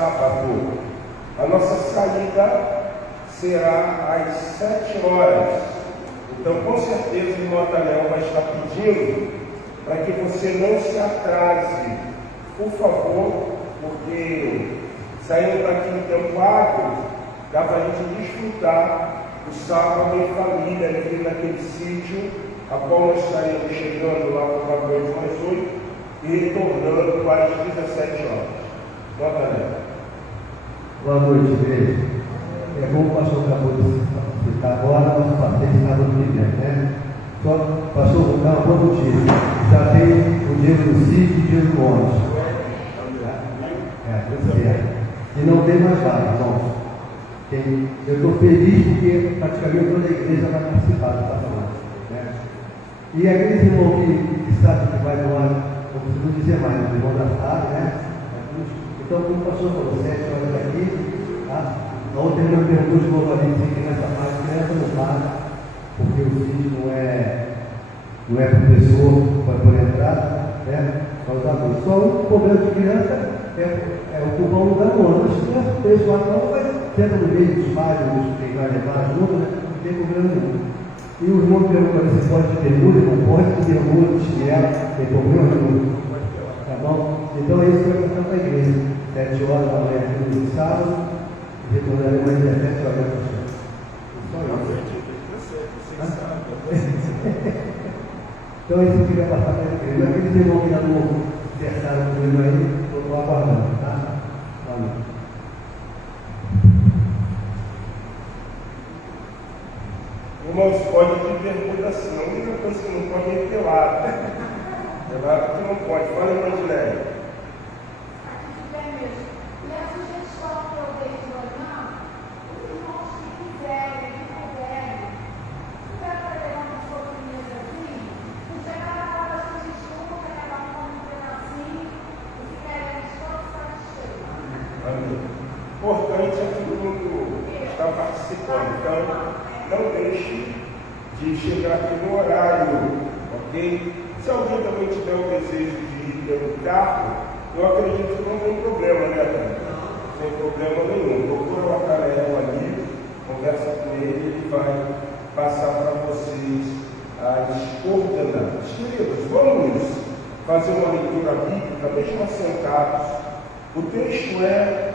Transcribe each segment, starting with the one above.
sábado. A nossa saída será às 7 horas. Então, com certeza, o irmão Atanael vai estar pedindo para que você não se atrase, por favor, porque saindo daqui em Tempo Água, dá para a gente desfrutar o sábado em família, ali naquele sítio, a qual nós estaremos chegando lá por volta das 8 e retornando para as 17 horas. Boa tarde. Boa noite, igreja. Como o pastor acabou de citar agora, nosso parceiro estava no primeiro, né? Só, pastor, vou dar uma boa notícia. Já tem o dia do sítio e o dia do monte. E não tem mais vaga, irmãos. Eu estou feliz porque praticamente toda a igreja vai participar do pastoreio, né? E aqueles irmãos que sabem que vai doar, não preciso dizer mais, o irmão da tarde, né? Então, como o pastor falou, 7 horas aqui, tá? A outra irmã perguntou de novo ali, que nessa parte criança não paga, porque o sítio não é para o pessoa para poder entrar, né? Para os adultos. Só o problema de criança é ocupar um lugar no outro. As crianças, o pessoal não vai senta no meio dos pais, quem vai levar junto, né? Não tem problema nenhum. E o irmão perguntou se pode ter bermuda, não pode ter bermuda, chinelo, tem problema nenhum. Tá bom? Então é isso que vai acontecer para a igreja. 7 horas da manhã, no sábado, e retornaremos às 17 horas da manhã. Então isso que vai passar para a igreja. Aqueles irmãos que já não acertaram o problema aí, eu estou aguardando, tá? Amém. Irmãos, pode ter bermuda assim, a única coisa que não pode é pelado. Pelado que não pode. Fala, irmã Gileia. Aqui de pé mesmo. E a sugestão que eu dei de manhã, os irmãos que quiserem, que puderem, se tiver para levar umas sopinhas aqui, você vai lavar as suas chuvas, vai levar um pedacinho e ficaremos todos satisfeitos. Amém. Importante é que todo mundo está participando. Então, não deixe de chegar aqui no horário, ok? Se alguém também tiver o desejo de ir pelo carro, eu acredito que não tem problema, né, Tânia? Não tem problema nenhum. Procura o Atanael ali, conversa com ele, ele vai passar para vocês as coordenadas. Queridos, vamos fazer uma leitura bíblica, mesmo assentados. O texto é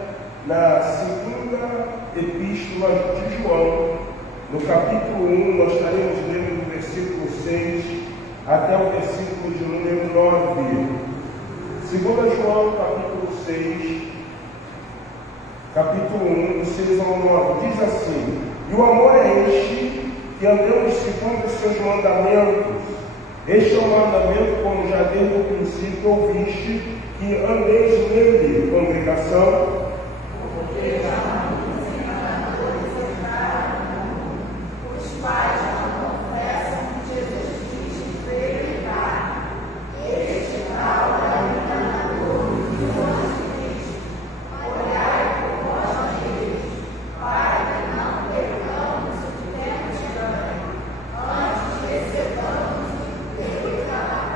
na segunda epístola de João. No capítulo 1, nós estaremos lendo do versículo 6 até o versículo de número 9. 2 João, capítulo 6, capítulo 1, do 6 ao 9, diz assim: E o amor é este, que andemos segundo os seus mandamentos. Este é o mandamento, como já desde o princípio ouviste, que andeis nele, congregação. Pais não confessam que Jesus Cristo veio em carne. Este tal é o enganador e o anticristo. Olhai por vós mesmos, para que não percamos o que temos ganho, antes recebamos o que temos ganho.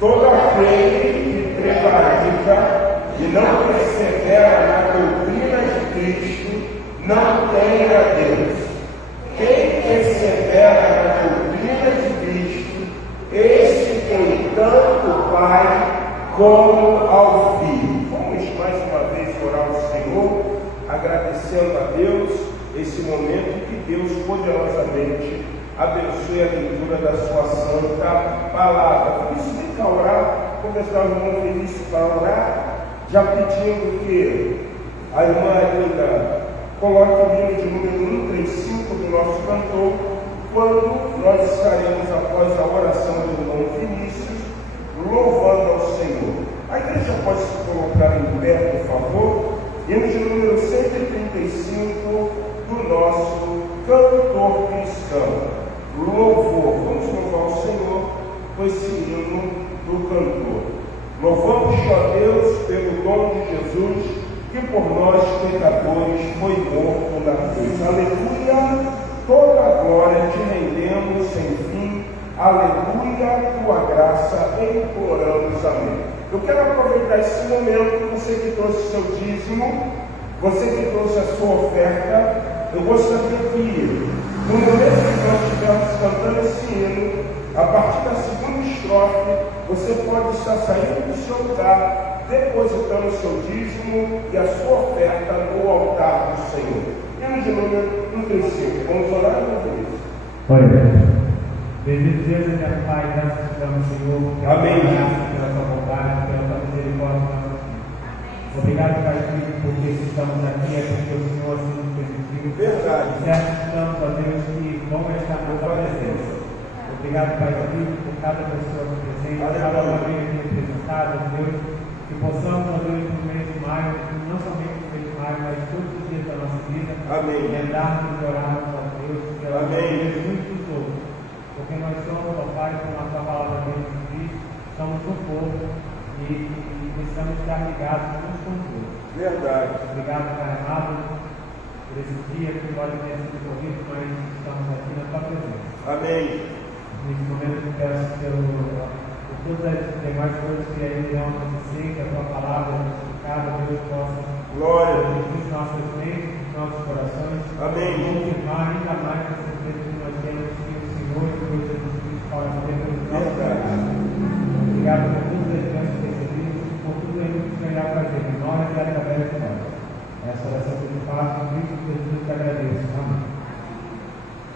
Todo aquele que prevarica e não persevera na doutrina de Cristo, não tem a Deus. Quem persevera na doutrina de Cristo, esse tem tanto o Pai como ao Filho. Vamos mais uma vez orar ao Senhor, agradecendo a Deus esse momento, que Deus poderosamente abençoe a leitura da sua santa palavra. Por isso, fica a orar, conversar o irmão Felício para orar, já pedindo que a irmã ainda coloque o hino de número 135 do nosso cantor, quando nós estaremos, após a oração do irmão Vinícius, louvando ao Senhor. A igreja pode se colocar em pé, por favor. Hino de número 135 do nosso cantor cristão. Louvor. Vamos louvar o Senhor com esse hino do cantor. Louvamos a Deus pelo dom de Jesus, que por nós pecadores foi morto na cruz. Aleluia, toda a glória te rendemos sem fim. Aleluia, tua graça imploramos. Amém. Eu quero aproveitar esse momento, você que trouxe seu seu dízimo, você que trouxe a sua oferta, eu gostaria que, no momento que nós estivermos cantando esse hino, a partir da segunda estrofe, você pode estar saindo do seu lugar, depositando o seu dízimo e a sua oferta no altar do Senhor. Hino de número 35. Vamos orar uma vez. Olha, bendito Deus e Deus Pai, graças te damos, Senhor, pela Amém. tua graça, pela tua bondade, pela tua misericórdia na nossa vida. Obrigado, Pai Filho, porque se estamos aqui é porque o Senhor assim nos permitiu. Verdade. Certo estamos, ó Deus, que vão estar na tua presença. Obrigado, Pai Filho, por cada pessoa presente, cada família aqui representada, Deus, que possamos, ó Deus, no mês de maio, não somente no mês de maio, mas todos os dias da nossa vida, Amém. andarmos e orarmos, ó Deus, pela Amém. vida de muitos dos outros. Porque nós somos, ó Pai, com a tua palavra dentro de Cristo, somos um povo e precisamos estar ligados uns com os outros. Verdade. Obrigado, Pai amado, por esse dia que nós tenha sido corrido, mas estamos aqui na tua presença. Amém. Nesse momento eu peço por todas as demais coisas que ainda não acontecer, que a tua palavra explicada, Deus possa Glória. nos nossos mentes, nos nossos corações. Amém. Confirmar ainda mais a certeza que nós temos que o Senhor e o Senhor Jesus Cristo fala dentro dos nossos corações. Obrigado por tudo que temos recebido, por tudo aquilo que o Senhor irá fazer em nós e através de nós. Essa oração que eu faço, em Cristo Jesus, te agradeço. Amém.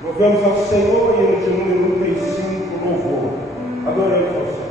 Louvamos ao Senhor, hino de número 35, louvor. Adoremos ao Senhor.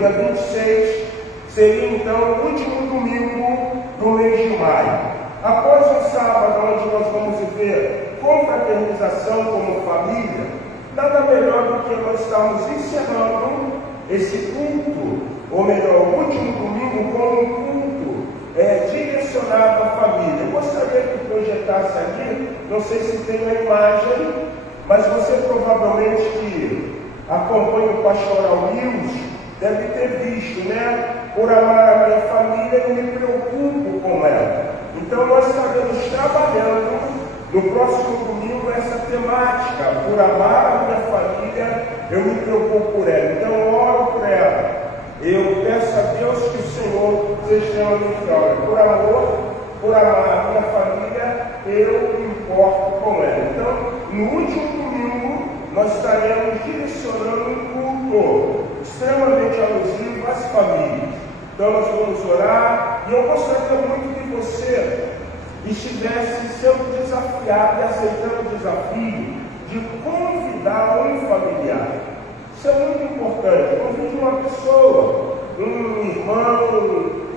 dia 26, seria então o último domingo do mês de maio. Após um sábado onde nós vamos viver confraternização como família, nada melhor do que nós estarmos encerrando esse culto, ou melhor, o último domingo com um culto direcionado à família. Eu gostaria que projetasse aqui, não sei se tem a imagem, mas você provavelmente que acompanha o Pastoral News deve ter visto, né? por amar a minha família, eu me preocupo com ela. Então nós estaremos trabalhando no próximo domingo essa temática, por amar a minha família, eu me preocupo por ela. Então eu oro por ela. Eu peço a Deus que o Senhor seja a por amor, por amar a minha família, eu me importo com ela. Então, no último domingo, nós estaremos direcionando um culto extremamente alusivo às famílias. Então nós vamos orar, e eu gostaria muito que você estivesse sendo desafiado e aceitando o desafio de convidar um familiar. Isso é muito importante. Convide uma pessoa, um irmão,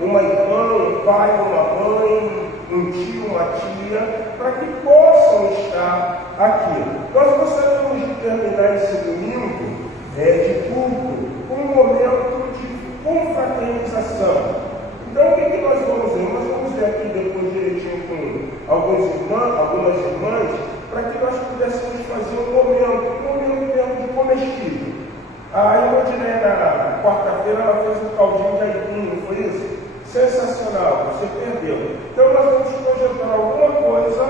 uma irmã, um pai, uma mãe, um tio, uma tia, para que possam estar aqui. Nós gostaríamos de terminar esse domingo de culto com um momento de confraternização. Então, o que nós vamos ver? Nós vamos ver aqui depois direitinho com algumas irmãs, para que nós pudéssemos fazer um momento de comestível. A irmã Diné, na quarta-feira, ela fez um caldinho de aipim, não foi isso? Sensacional, você perdeu. Então, nós vamos projetar alguma coisa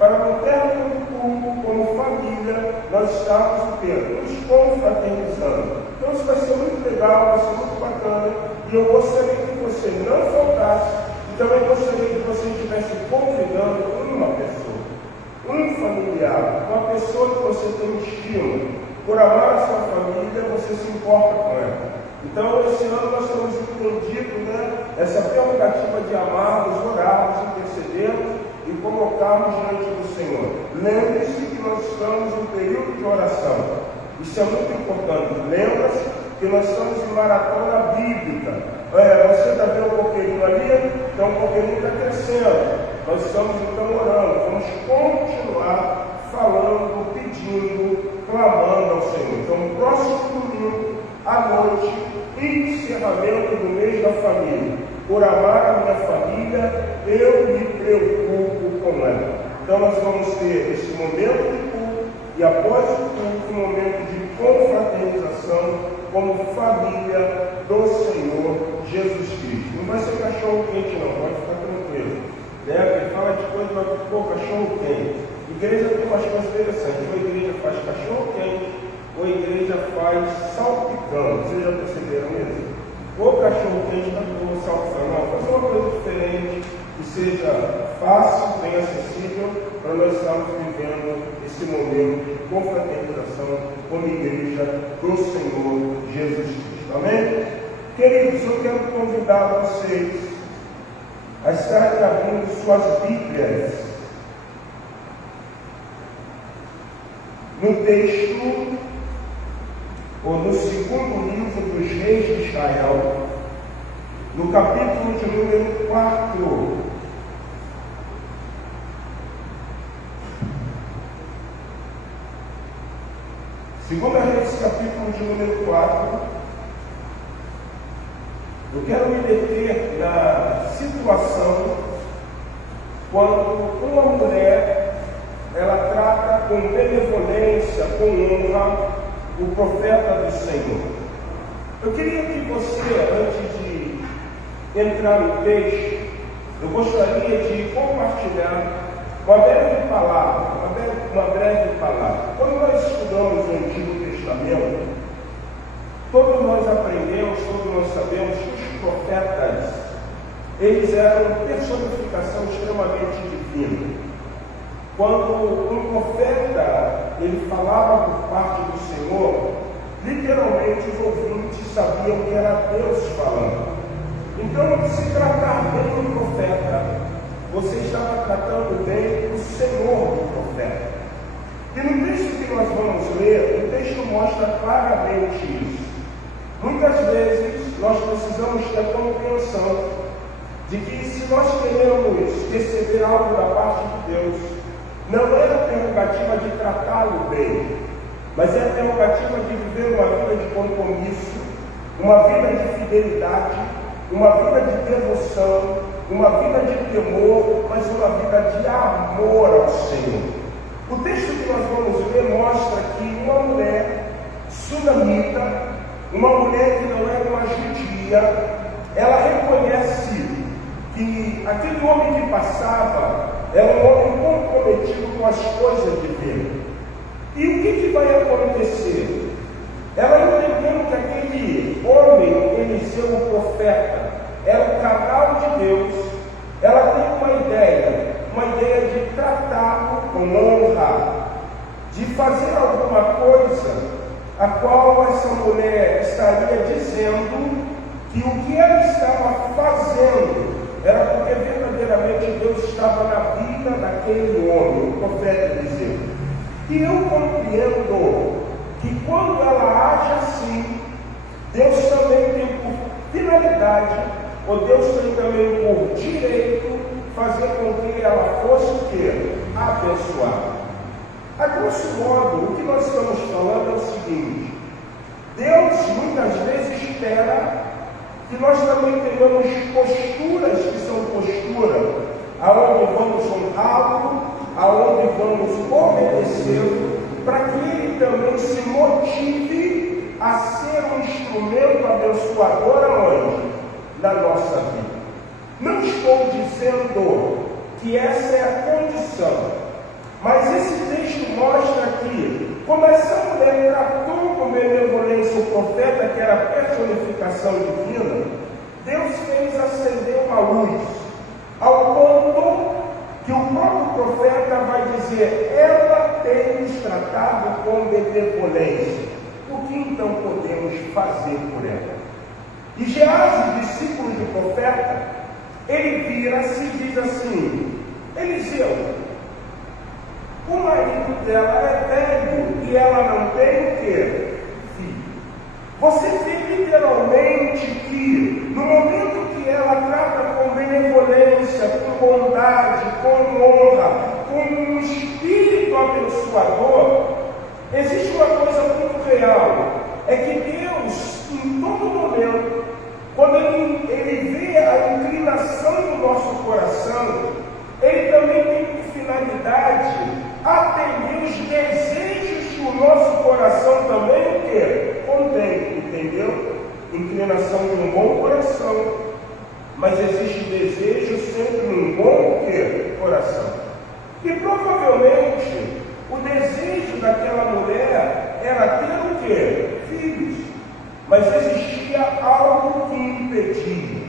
para no término do culto, como família, nós estamos nos confraternizando. Então, isso vai ser muito legal, vai ser muito bacana. E eu gostaria que você não faltasse, e também gostaria que você estivesse convidando uma pessoa, um familiar, uma pessoa que você tem estima. Por amar a sua família, você se importa com ela. Então, esse ano nós estamos entendido, essa prerrogativa de amarmos, orarmos, intercedermos e colocarmos diante do Senhor. Lembre-se que nós estamos em período de oração. Isso é muito importante. Lembra-se que nós estamos em maratona bíblica. Você está vendo um coqueirinho ali? Então o coqueirinho está crescendo. Nós estamos então orando. Vamos continuar falando, pedindo, clamando ao Senhor. Então, no próximo domingo, à noite, encerramento do mês da família. Por amar a minha família, eu me preocupo com ela. Então, nós vamos ter esse momento de culto e, após o culto, um momento de confraternização como família do Senhor Jesus Cristo. Não vai ser cachorro quente, não, pode ficar tranquilo. Quem fala de coisa vai pôr cachorro quente. Igreja tem umas coisas interessantes. Ou a igreja faz cachorro quente, ou a igreja faz salpicão. Vocês já perceberam isso? Ou cachorro quente ou salpicão. Não, fazer uma coisa diferente, que seja fácil, bem acessível, para nós estarmos vivendo esse momento de confraternização como igreja do Senhor Jesus Cristo. Amém? Queridos, eu quero convidar vocês a estarem abrindo suas Bíblias no texto, ou no segundo livro dos Reis de Israel, no capítulo de número 4. Segunda Reis, capítulo de número 4. Eu quero me deter na situação quando uma mulher ela trata com benevolência, com honra, o profeta do Senhor. Eu queria que você, antes de entrar no texto, eu gostaria de compartilhar uma breve palavra. Quando nós estudamos o Antigo Testamento, todos nós aprendemos, todos nós sabemos que os profetas, eles eram personificação extremamente divina. Quando um profeta, ele falava por parte do Senhor, literalmente os ouvintes sabiam que era Deus falando. Então, se tratar bem do profeta, você estava tratando bem o Senhor do profeta. E no texto que nós vamos ler, o texto mostra claramente isso. Muitas vezes, nós precisamos ter a compreensão de que se nós queremos receber algo da parte de Deus, não é a prerrogativa de tratá-lo bem, mas é a prerrogativa de viver uma vida de compromisso, uma vida de fidelidade, uma vida de devoção, uma vida de temor, mas uma vida de amor ao Senhor. O texto que nós vamos ler mostra que uma mulher sunamita, uma mulher que não era uma judia, ela reconhece que aquele homem que passava era um homem comprometido com as coisas de Deus. E o que vai acontecer? Ela entendendo que aquele homem, Eliseu, o profeta, era o canal de Deus, ela tem uma ideia de tratá-lo com honra, de fazer alguma coisa a qual essa mulher estaria dizendo que o que ela estava fazendo era porque verdadeiramente Deus estava na vida daquele homem, o profeta Eliseu. E eu compreendo que quando ela age assim, Deus também tem por finalidade, ou Deus tem também por direito, fazer com que ela fosse o quê? Abençoada. A grosso modo, o que nós estamos falando é o seguinte: Deus muitas vezes espera que nós também tenhamos posturas que são posturas aonde vamos honrá-lo, aonde vamos obedecê-lo, para que ele também se motive a ser um instrumento abençoador aonde? Na nossa vida. Não estou dizendo que essa é a condição, mas esse texto mostra que, como essa mulher tratou com benevolência o profeta, que era a personificação divina, Deus fez acender uma luz, ao ponto que o próprio profeta vai dizer: ela tem nos tratado com benevolência. O que então podemos fazer por ela? E Geazi, discípulo do profeta, ele vira-se e diz assim: Eliseu, o marido dela é velho e ela não tem o quê? Filho. Você vê literalmente que no momento que ela trata com benevolência, com bondade, com honra, com um espírito abençoador, existe uma coisa muito real, é que Deus, em todo momento, quando ele vê a inclinação do nosso coração, ele também tem por finalidade atender os desejos que o nosso coração também o quê? Contém, entendeu? Inclinação de um bom coração, mas existe desejo sempre num bom o quê? Coração. E provavelmente o desejo daquela mulher era ter o quê? Filhos. Mas existia algo que impedia.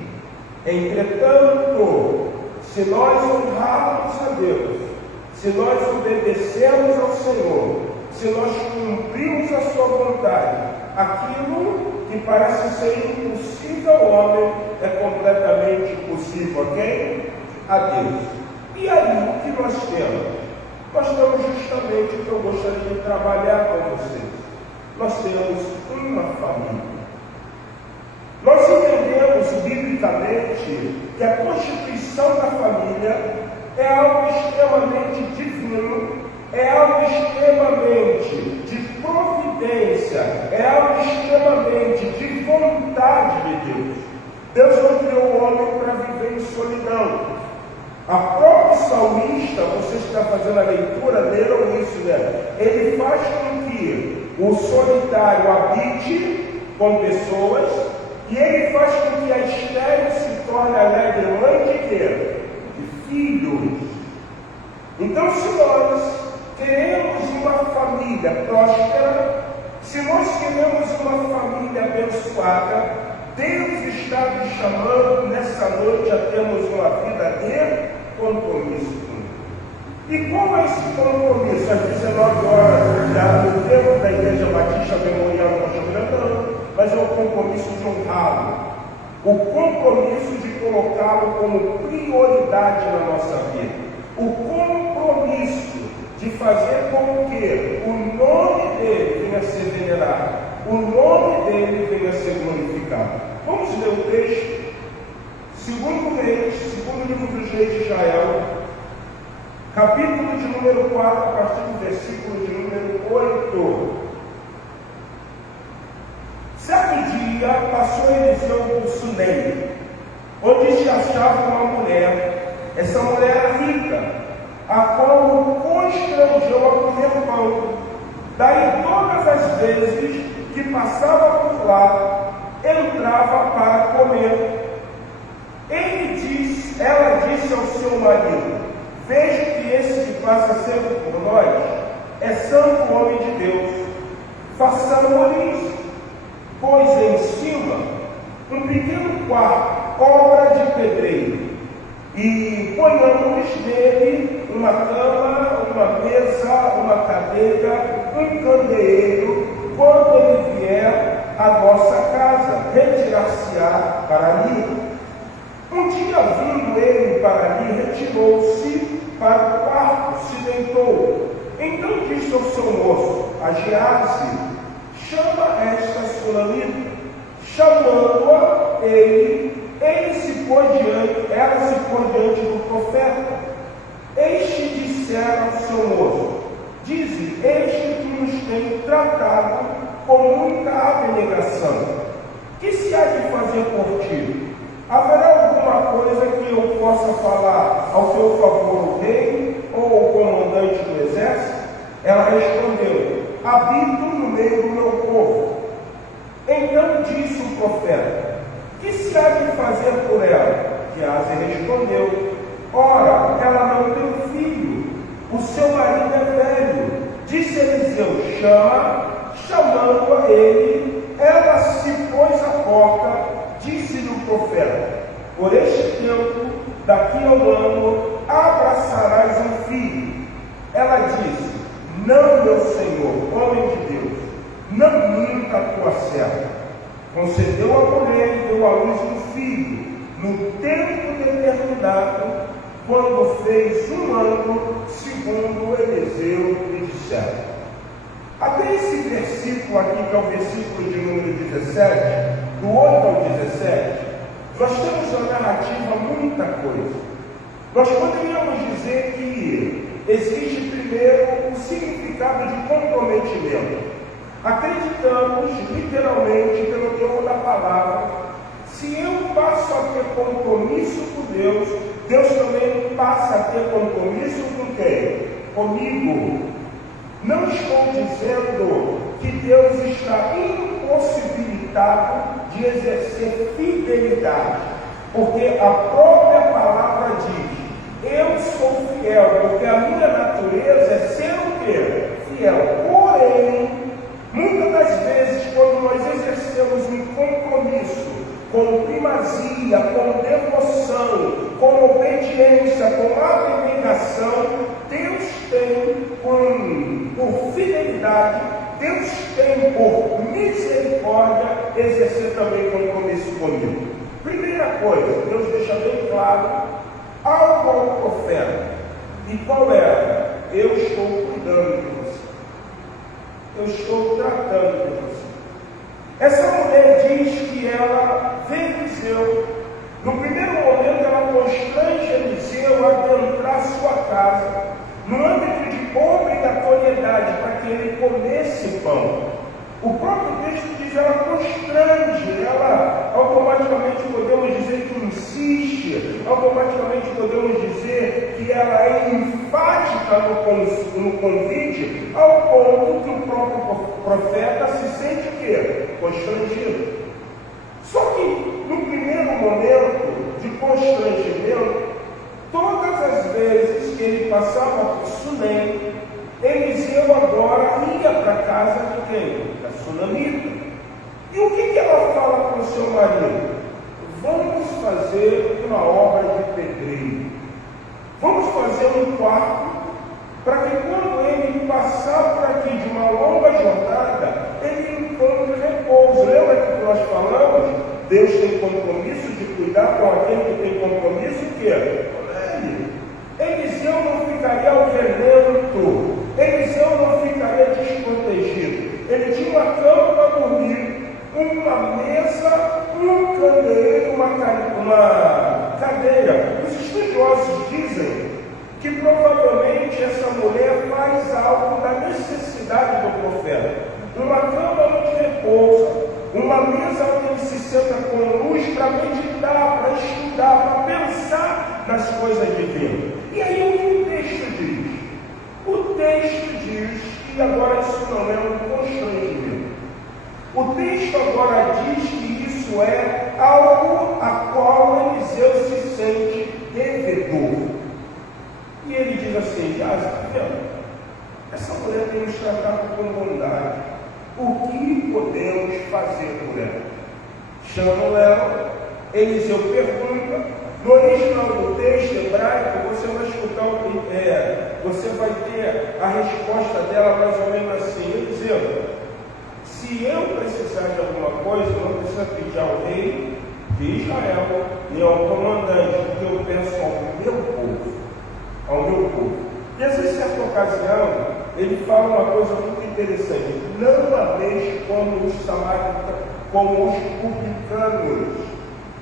Entretanto, se nós honrarmos a Deus, se nós obedecemos ao Senhor, se nós cumprirmos a sua vontade, aquilo que parece ser impossível ao homem é completamente possível a quem? A Deus. E aí, o que nós temos? Nós temos justamente o que eu gostaria de trabalhar com vocês. Nós temos uma família. Nós entendemos biblicamente que a constituição da família é algo extremamente divino, é algo extremamente de providência, é algo extremamente de vontade de Deus. Deus não criou o homem para viver em solidão. A própria salmista, você está fazendo a leitura, leram isso, né? Ele faz com que o solitário habite com pessoas, e ele faz com que a estéril se torne alegre mãe de quê? De filhos. Então, se nós queremos uma família próspera, se nós queremos uma família abençoada, Deus está nos chamando nessa noite a termos uma vida de compromisso. E qual é esse compromisso? Às 19 horas, no tempo da Igreja Batista Memorial do Pastor Grandão, mas é o compromisso de honrá-lo, o compromisso de colocá-lo como prioridade na nossa vida, o compromisso de fazer com que o nome dele venha a ser venerado, o nome dele venha a ser glorificado. Vamos ler o texto, segundo livro dos Reis de Israel, capítulo de número 4, a partir do versículo de número 8. Certo dia passou Eliseu por Sunem, onde se achava uma mulher. Essa mulher era rica, a qual o constrangeu a comer pão. Daí todas as vezes que passava por lá, entrava para comer. marido: vejo que esse que passa sempre por nós é santo homem de Deus. Façamos isso, pois em cima um pequeno quarto, obra de pedreiro, e ponhamos nele uma cama, uma mesa, uma cadeira, um candeeiro. Quando ele vier à nossa casa, retirar-se-á para ali. Um dia, vindo ele para ali, retirou-se para o quarto, se deitou. Então disse ao seu moço, a Gease: chama esta sulamita. Chamando-a, ela se pôs diante do profeta. Este dissera ao seu moço: dize, este que nos tem tratado com muita abnegação, que se há de fazer por ti? Haverá alguma coisa que eu possa falar ao teu favor, o rei ou o comandante do exército? Ela respondeu: habito no meio do meu povo. Então disse o profeta: que se há de fazer por ela? Gease respondeu: ora, ela não tem filho, o seu marido é velho. Disse Eliseu: chama. Chamando a ele, ela se pôs à porta. Disse-lhe o profeta: por este tempo, daqui ao ano, abraçarás um filho. Ela disse: não, meu senhor, homem de Deus, não minta a tua serva. Concedeu a mulher e deu à luz um filho, no tempo determinado, quando fez 1 ano, segundo Eliseu lhe dissera. Até esse versículo aqui, que é o versículo de número 17, do 8 ao 17, nós temos na narrativa muita coisa. Nós poderíamos dizer que existe primeiro o significado de comprometimento. Acreditamos, literalmente, pelo teor da palavra, se eu passo a ter compromisso com Deus, Deus também passa a ter compromisso com quem? Comigo. Não estou dizendo que Deus está impossibilitado de exercer fidelidade, porque a própria palavra diz: eu sou fiel, porque a minha natureza é ser o quê? Fiel. Porém, muitas das vezes, quando nós exercemos um compromisso com primazia, com devoção, com obediência, com abnegação, Deus tem, por fidelidade, Deus tem, por misericórdia, exercer também compromisso comigo. Primeira coisa, Deus deixa bem claro algo ao profeta. E qual era? Eu estou cuidando de você. Eu estou tratando de você. Essa mulher diz que ela vê Eliseu. No primeiro momento, ela constrange Eliseu a adentrar sua casa, no âmbito de obrigatoriedade, para que ele comesse pão. O próprio texto diz: ela constrange, ela automaticamente podemos dizer que insiste, automaticamente podemos dizer que ela é enfática no convite, ao ponto que o próprio profeta se sente o quê? Constrangido. Só que no primeiro momento de constrangimento, todas as vezes que ele passava por Sunem, Eliseu agora ia para a casa de quem? Da sunamita. E o que ela fala para o seu marido? Vamos fazer uma obra de pedreiro. Vamos fazer um quarto para que quando ele passar por aqui de uma longa jornada, ele encontre repouso. Lembra que nós falamos? Deus tem compromisso de cuidar com aquele que tem compromisso que é com ele. Eliseu não ficaria alvenento, Eliseu não ficaria desprotegido. Ele tinha uma cama para dormir, uma mesa, um candeeiro, uma cadeira. Os estudiosos dizem que provavelmente essa mulher faz algo da necessidade do profeta. Uma cama onde repousa, uma mesa onde ele se senta com luz para meditar, para estudar, para pensar nas coisas divinas. E aí o que o texto diz? O texto diz que agora isso não é um constrangimento. O texto agora diz que isso é algo a qual Eliseu se sente devedor. Samuel, Eliseu pergunta. No original do texto hebraico, você vai escutar, você vai ter a resposta dela mais ou menos assim: Eliseu, se eu precisar de alguma coisa, não precisa pedir ao rei de Israel e ao comandante, porque eu peço ao meu povo. E essa certa ocasião, ele fala uma coisa muito interessante: não ameis como os samaritanos, como os publicanos.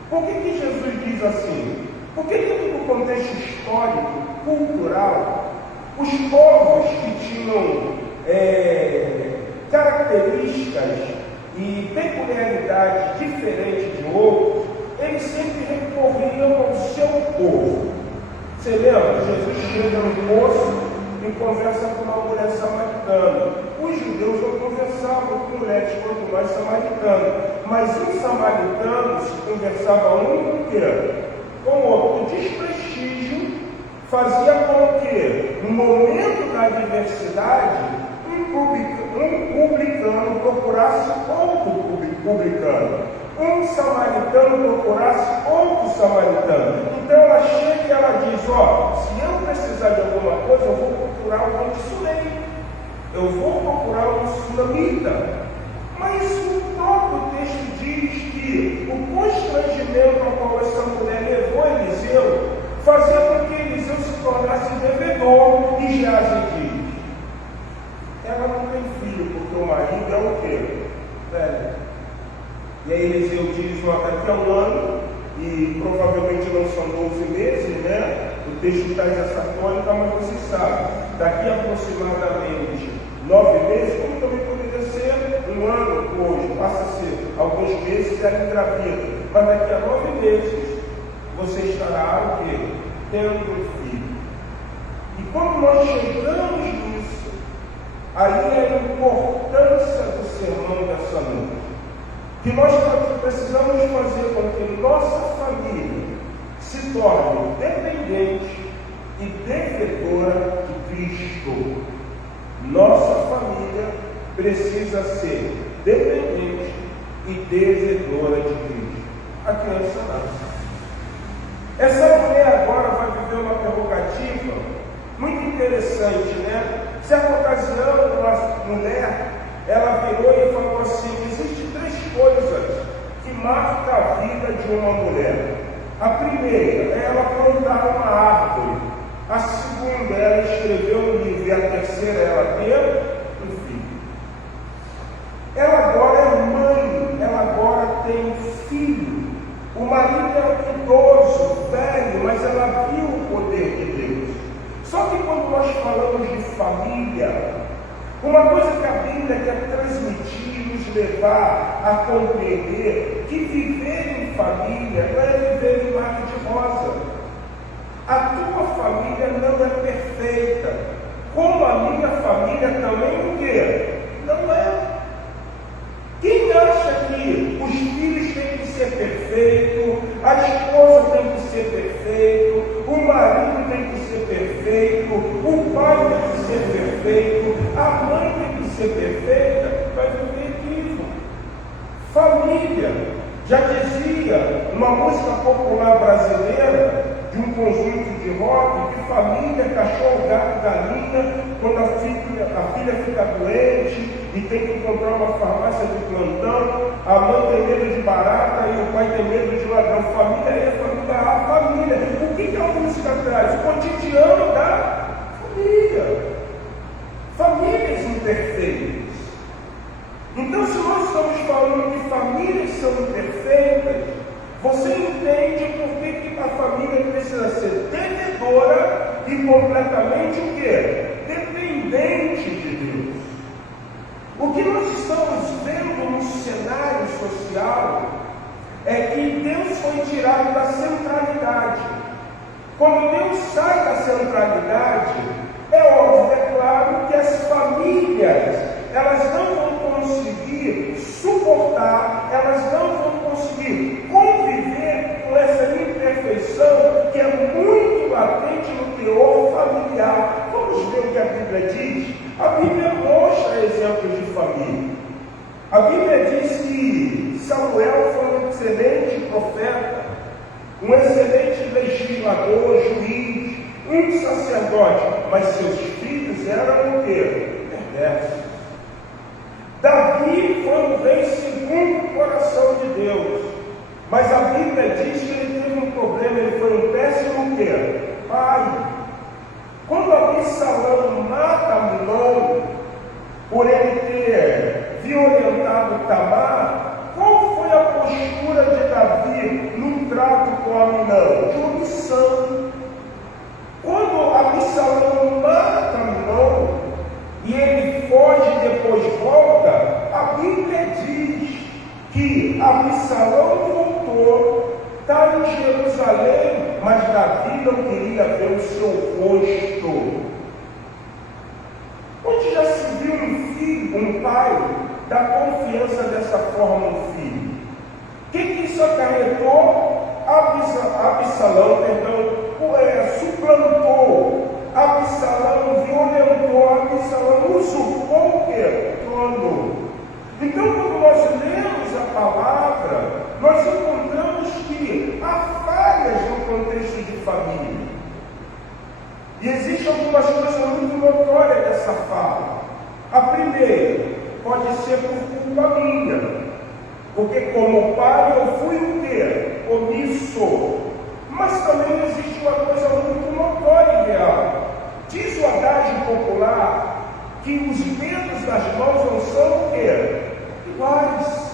Por que Jesus diz assim? Porque dentro do contexto histórico, cultural, os povos que tinham características e peculiaridades diferentes de outros, eles sempre recorriam ao seu povo. Você lembra? Jesus chega no poço e conversa com uma mulher samaritana. Os judeus não conversavam com mulheres, quanto mais samaritanos. Mas um samaritano se conversava um com o outro. O desprestígio fazia com que, no momento da adversidade, um publicano procurasse outro publicano. Um samaritano procurasse outro samaritano. Então ela chega e ela diz: se eu precisar de alguma coisa, eu vou procurar um tsunami, eu vou procurar um tsunamita. Mas o próprio texto diz que o constrangimento ao qual essa mulher levou Eliseu fazia com que Eliseu se tornasse devedor. E Geazi diz: ela não tem filho, porque o marido é o quê? Velho. E aí Eliseu diz: daqui a um ano, e provavelmente não são 12 meses, né? O texto traz essa tônica, mas você sabe, daqui a aproximadamente 9 meses, como também poderia ser um ano hoje, passa a ser alguns meses e ela engravida. Mas daqui a 9 meses, você estará o quê? Tendo um filho. E quando nós chegamos nisso, aí é a importância do sermão dessa noite. Que nós precisamos fazer com que nossa família se torne dependente e devedora de Cristo. Nossa família precisa ser dependente e devedora de Cristo. A criança nasce. Essa mulher agora vai viver uma prerrogativa muito interessante, né? Certa ocasião, uma mulher, ela virou e falou assim: existem 3 coisas que marcam a vida de uma mulher. A primeira é ela plantar uma árvore. A segunda é ela escrever um livro. E a terceira é ela ter um filho. Ela agora é mãe, ela agora tem um filho. O marido é idoso, velho, mas ela viu o poder de Deus. Só que quando nós falamos de família, uma coisa que a Bíblia quer transmitir, nos levar a compreender que viver em família não é viver em mar de rosa. A tua família não é perfeita, como a minha família também o quê? Não é. Quem acha que os filhos têm que ser perfeitos, a esposa tem que ser perfeito, o marido tem que ser perfeito, o pai tem que ser perfeito, a mãe tem que ser perfeita, vai viver equívoco. Família, já dizia uma música popular brasileira, de um conjunto de rock, que família, cachorro, gato, galinha, quando a filha fica doente e tem que encontrar uma farmácia de plantão, a mãe tem medo de barata e o pai tem medo de ladrão. Família é família, a família. O que a música traz? O cotidiano da família. Famílias imperfeitas. Então, se nós estamos falando que famílias são imperfeitas, você entende por que a família precisa ser devedora e completamente o quê? Dependente de Deus. O que nós estamos vendo no cenário social é que Deus foi tirado da centralidade. Quando Deus sai da centralidade, é óbvio, é claro que as famílias, elas não vão conseguir suportar, elas não vão conseguir conviver com essa imperfeição que é muito latente no teor familiar. Vamos ver o que a Bíblia diz? A Bíblia mostra exemplos de família. A Bíblia diz que Samuel foi excelente profeta, um excelente legislador, juiz, um sacerdote, mas seus filhos eram o quê? Perversos. Davi foi um rei segundo o coração de Deus, mas a Bíblia diz que ele teve um problema, ele foi um péssimo quê? Pai. Quando Absalão mata Amnón, por ele ter violentado Tamar, qual foi a postura de Davi num trato com Amnón? De omissão. Quando Absalão mata Amnón e ele foge e depois volta, a Bíblia diz que Absalão voltou, está em Jerusalém, mas Davi não queria ver o seu rosto. Onde já se viu um filho, um pai, dar confiança dessa forma no filho? O que isso acarretou? Absalão, suplantou, Absalão violentou, Absalão usurpou o quê? O trono. Então, quando nós lemos a palavra, nós encontramos que há falhas no contexto de família. E existem algumas coisas muito notórias dessa falha. A primeira pode ser por culpa minha, porque como pai eu fui o quê? Omisso. Mas também existe uma coisa muito notória e real. Diz o adágio popular que os dedos das mãos não são o quê? Iguais.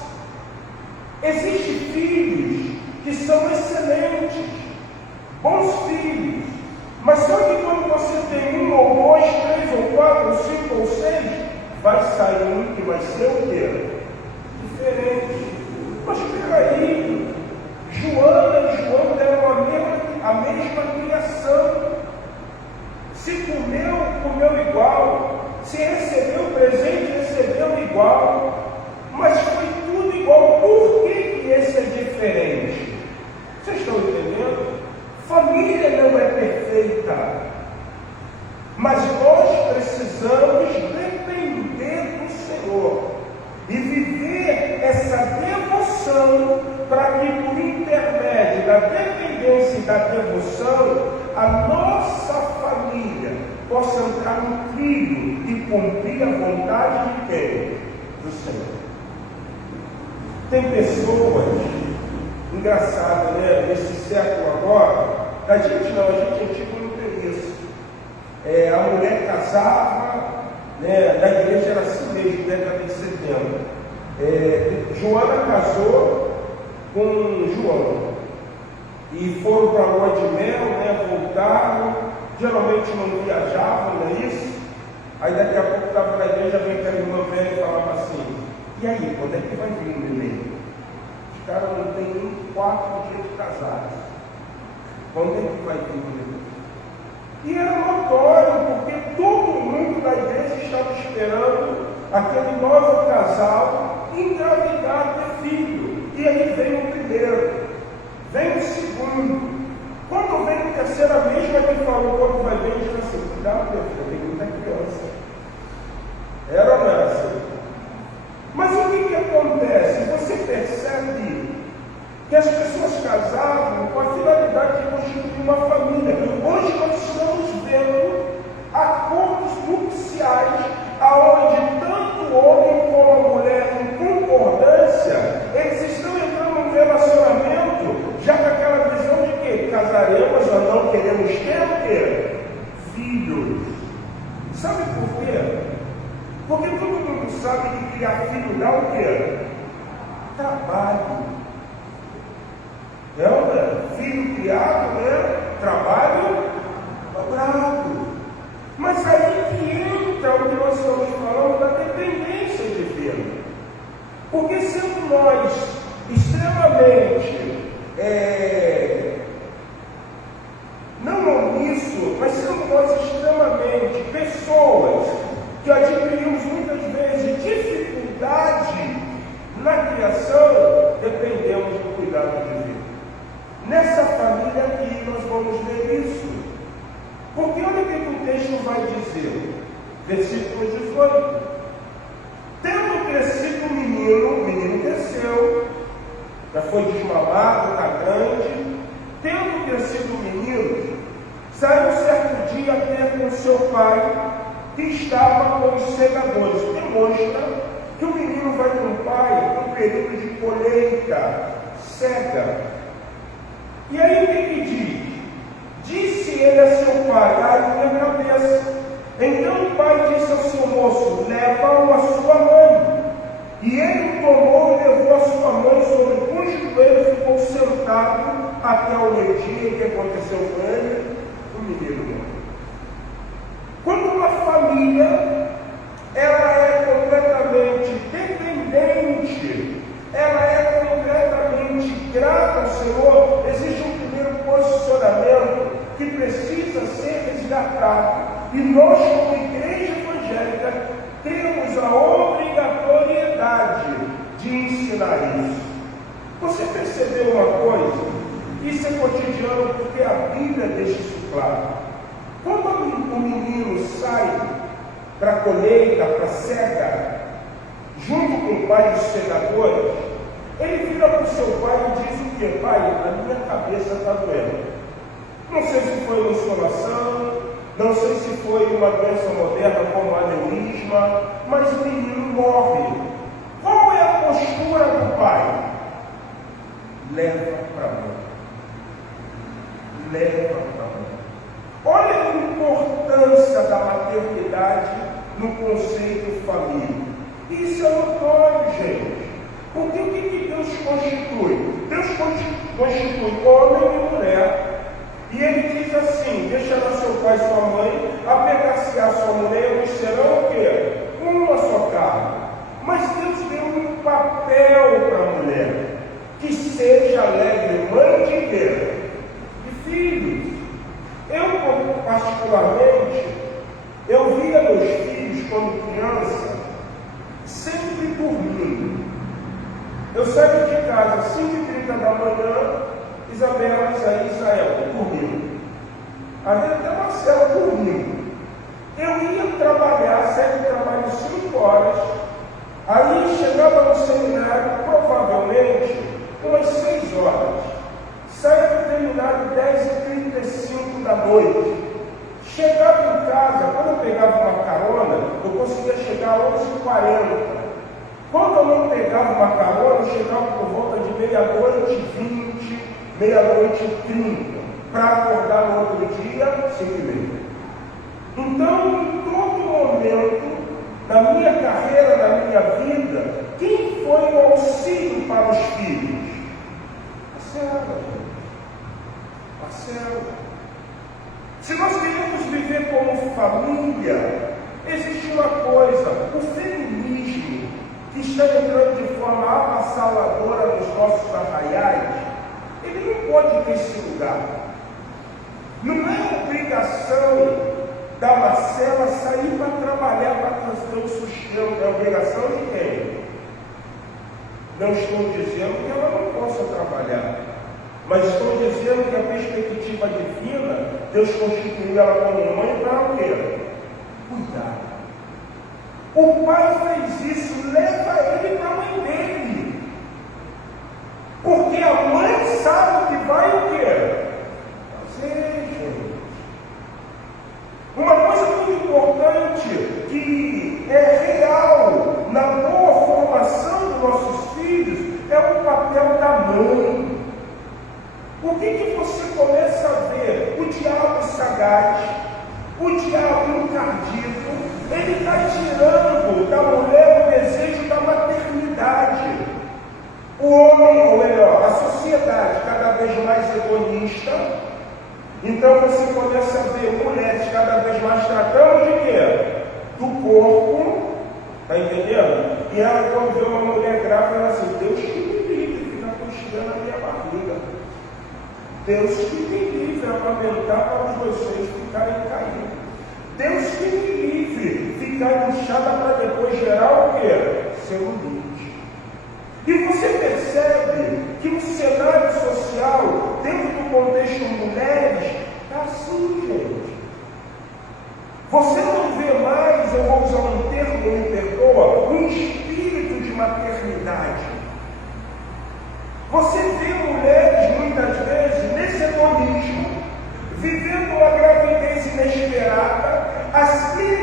Existem filhos que são excelentes, bons filhos, mas só que quando você tem 1 ou 2, 3 ou 4, ou 5 ou 6, vai sair um que vai ser o quê? Diferente. Mas espera aí, Joana e João deram a mesma criação. Se comeu igual. Se recebeu presente, recebeu igual. Mas foi tudo igual. Por que esse é diferente? Vocês estão entendendo? Família não é perfeita. Mas nós precisamos depender do Senhor. E viver essa devoção para que por intermédio da dependência e da devoção, a nossa família possa entrar no trilho e cumprir a vontade de quem? Do Senhor. Tem pessoas, engraçado, né? Nesse século agora, a gente antigo não tem isso. A mulher casava, né? Na igreja era assim mesmo, década de 70. Joana casou com João e foram para a lua de mel, né? Voltaram, geralmente não viajavam, não é isso? Aí daqui a pouco estava na igreja, vem aquela irmã velha e falava assim: e aí, quando é que vai vir o neném? Os caras não têm nem 4 dias de casados. Quando é que vai vir o neném? E era notório, porque todo mundo da igreja estava esperando aquele novo casal engravidar, ter filho. E aí vem o primeiro, vem o segundo. Quando vem o terceiro, a mesma que falou quando vai vir, diz assim: cuidado, meu filho, tem muita criança. Era ou não era assim? Mas o que acontece? Você percebe que as pessoas casavam com a finalidade de constituir uma família. Hoje nós estamos vendo acordos nupciais, aonde tanto o homem como a mulher, em concordância, eles estão entrando num relacionamento, já com aquela visão de que casaremos ou não, queremos ter o quê? Filhos. Sabe por quê? Porque todo mundo sabe que criar filho dá o quê? Trabalho. Filho criado, né? Trabalho dobrado. Mas aí que entra o que nós estamos falando da dependência de Deus. Porque sendo nós extremamente não omisso, mas sendo nós extremamente pessoas que adquirimos muitas vezes dificuldade na criação, dependemos do cuidado de Deus. Nessa família aqui nós vamos ver isso. Porque olha o que o texto vai dizer. Versículo 18. Tendo crescido o menino cresceu. Já foi desmamado, está grande. Tendo crescido o menino, saiu certo dia até com seu pai, que estava com os segadores. Demonstra que o menino vai com o pai no período de colheita, cega. E aí o que diz? Disse ele a seu pai: ai, minha cabeça. Então o pai disse ao seu moço: leva-o a sua mãe. E ele tomou e levou a sua mãe, sobre cujo joelho ficou sentado até o meio-dia. Que aconteceu com ele? O menino morreu. Quando uma família ela é completamente dependente, ela é completamente grata ao Senhor, existe um primeiro posicionamento que precisa ser resgatado, e nós, como igreja evangélica, temos a obrigatoriedade de ensinar isso. Você percebeu uma coisa? Isso é cotidiano, porque a Bíblia deixa isso claro. Quando o menino sai para a colheita, para a cega, junto com o pai dos segadores, ele vira para o seu pai e diz o quê? Pai, a minha cabeça está doendo. Não sei se foi alucinação, não sei se foi uma doença moderna como aneurisma, mas o menino morre. Qual é a postura do pai? Leva para a mãe. Leva para a mãe. Olha a importância da maternidade no conceito família. Isso é notório, gente. Porque o que Deus constitui? Deus constitui homem e mulher. E ele diz assim: deixará seu pai e sua mãe, apegar-se-á sua mulher, eles serão o quê? Uma só carne. Mas Deus deu um papel para a mulher, que seja alegre mãe de quê? De filhos. Eu, particularmente, eu via meus filhos, quando criança, sempre dormindo. Eu saía de casa às 5h30 da manhã, Isabela, Isael, dormindo. Havia até Marcelo dormindo. Eu ia trabalhar, saía de trabalho 5 horas, aí chegava no seminário, provavelmente, umas 6 horas. Saía do seminário 10h35 da noite. Chegava em casa, quando eu pegava uma carona, eu conseguia chegar às 11h40. Quando eu não pegava uma carona, eu chegava por volta de 00h20, 00h30, para acordar no outro dia, 5h30. Então, em todo momento, na minha carreira, na minha vida, quem foi o auxílio para os filhos? A Cela, gente. A Cela. Se nós queremos viver como família, existe uma coisa: o feminismo, que está entrando de forma avassaladora nos nossos arraiais, ele não pode ter esse lugar. Não é obrigação da Marcela sair para trabalhar para trazer o sustento. É obrigação de quem? Não estou dizendo que ela não possa trabalhar, mas estou dizendo que a perspectiva divina, Deus constituiu ela como mãe para o quê? Cuidar. O pai fez isso, leva ele para a mãe dele. Porque a mãe sabe que vai o quê? Fazer, gente. Uma coisa muito importante, que é real na boa formação dos nossos filhos, é o papel da mãe. O que você começa a ver? O diabo sagaz, o diabo encardido, ele está tirando da mulher o desejo da maternidade. O homem, ou melhor, a sociedade cada vez mais hedonista. Então você começa a ver mulheres cada vez mais tratando de quê? Do corpo, está entendendo? E ela, quando vê uma mulher grávida, ela assim: Deus que me livre, fica costurando a minha barriga. Deus que me livre a amamentar para os meus seios ficarem caindo. Deus que me livre ficar inchada para depois gerar o quê? Celulite. E você percebe que o cenário social, dentro do contexto mulheres, está assim, gente. Você não vê mais, eu vou usar um termo, me perdoa, um espírito de maternidade. Você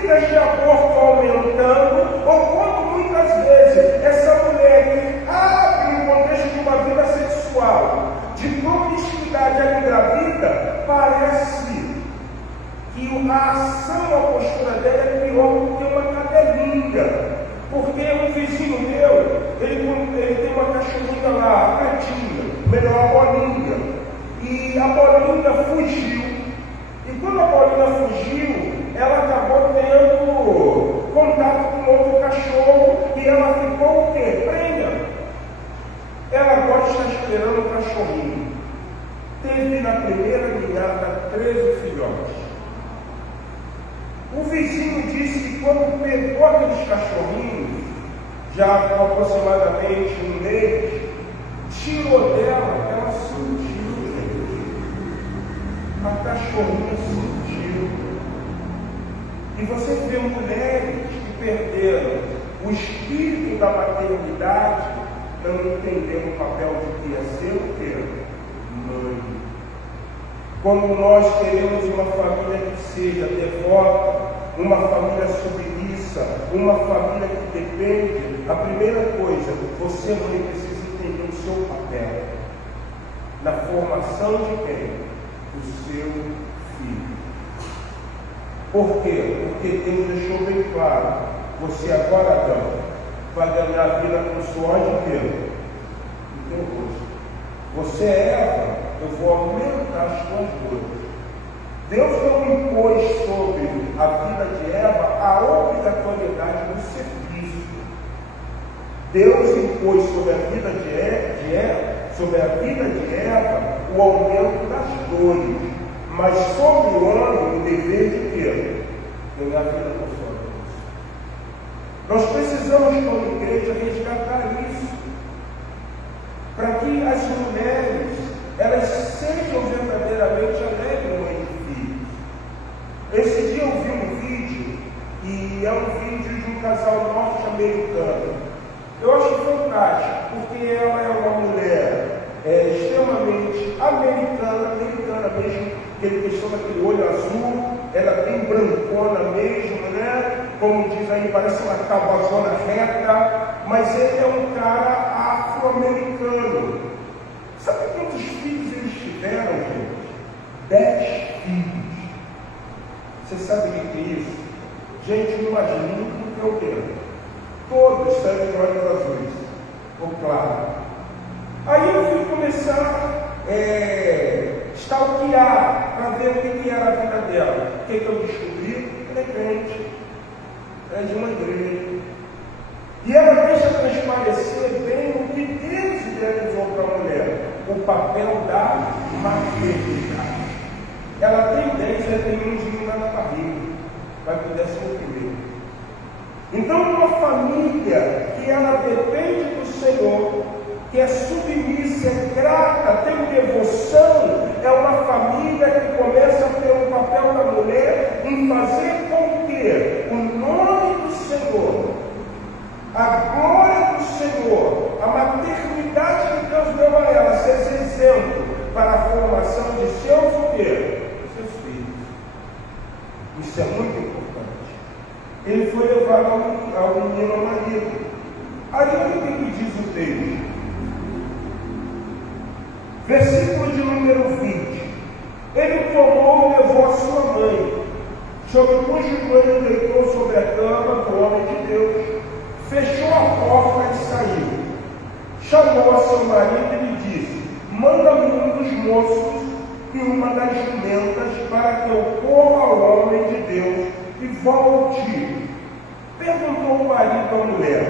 clínicas de aborto aumentando, ou quando muitas vezes essa mulher que abre o contexto de uma vida sexual, de promiscuidade à engravida, parece que a ação, a postura dela é pior do que uma cadelinha. Porque um vizinho meu, ele tem uma cachorrinha lá, a Catinha, melhor a Bolinha. E a Bolinha fugiu. E quando a Bolinha fugiu, ela acabou tendo contato com outro cachorro e ela ficou o quê? Prenha. Ela agora está esperando o cachorrinho. Teve na primeira ninhada 13 filhotes. O vizinho disse que quando pegou aqueles cachorrinhos, já há aproximadamente um mês, tirou dela, ela sentiu, gente. A cachorrinha sentiu. E você vê mulheres que perderam o espírito da maternidade, não entenderam o papel de que ia ser o quê? Mãe. Como nós queremos uma família que seja devota, uma família submissa, uma família que depende, a primeira coisa, você, mãe, precisa entender o seu papel na formação de quem? Do seu filho. Por quê? Porque Deus deixou bem claro, você agora, Adão, vai ganhar a vida com suor de Deus. Então, você é Eva, eu vou aumentar as suas dores. Deus não impôs sobre a vida de Eva a obrigatoriedade do serviço. Deus impôs sobre a vida de Eva o aumento das dores, mas sobre o homem o dever de quê? Ganhar a vida com sua Deus. Nós precisamos, como igreja, resgatar isso, para que as mulheres elas sejam verdadeiramente alegres mãe de filhos. Esse dia eu vi um vídeo, e é um vídeo de um casal norte-americano. Eu acho fantástico, porque ela é uma mulher extremamente americana mesmo, aquele questão daquele olho azul, ela é bem brancona mesmo, né? Como diz aí, parece uma cabazona reta, mas ele é um cara afro-americano. Sabe quantos filhos eles tiveram, gente? 10 filhos. Você sabe o que é isso? Gente, imagine o que eu tenho. Todos saem de olhos azuis. Ou claro. Aí eu fui começar a stalkear para ver o que era a vida dela. O que eu descobri? Ela é crente. Ela é de uma igreja. E ela deixa transparecer bem o que Deus idealizou para a mulher. O papel da maternidade. Ela tem 10, ela tem um dia na barriga. Vai para o 11º. Então, uma família que ela depende do Senhor, que é submissa, é grata, tem devoção, é uma família que começa a ter o papel da mulher em fazer com que o nome do Senhor, a glória do Senhor, a maternidade que Deus deu a ela, seja exemplo para a formação de seus seus filhos. Isso é muito importante. Ele foi levado ao menino marido. Aí olha o que diz o texto. Versículo de número 20. Ele tomou e levou a sua mãe, sobre cujo joelho deitou sobre a cama do homem de Deus, fechou a porta e saiu. Chamou a seu marido e lhe disse: manda-me um dos moços e uma das jumentas, para que eu corra ao homem de Deus e volte. Perguntou o marido à mulher: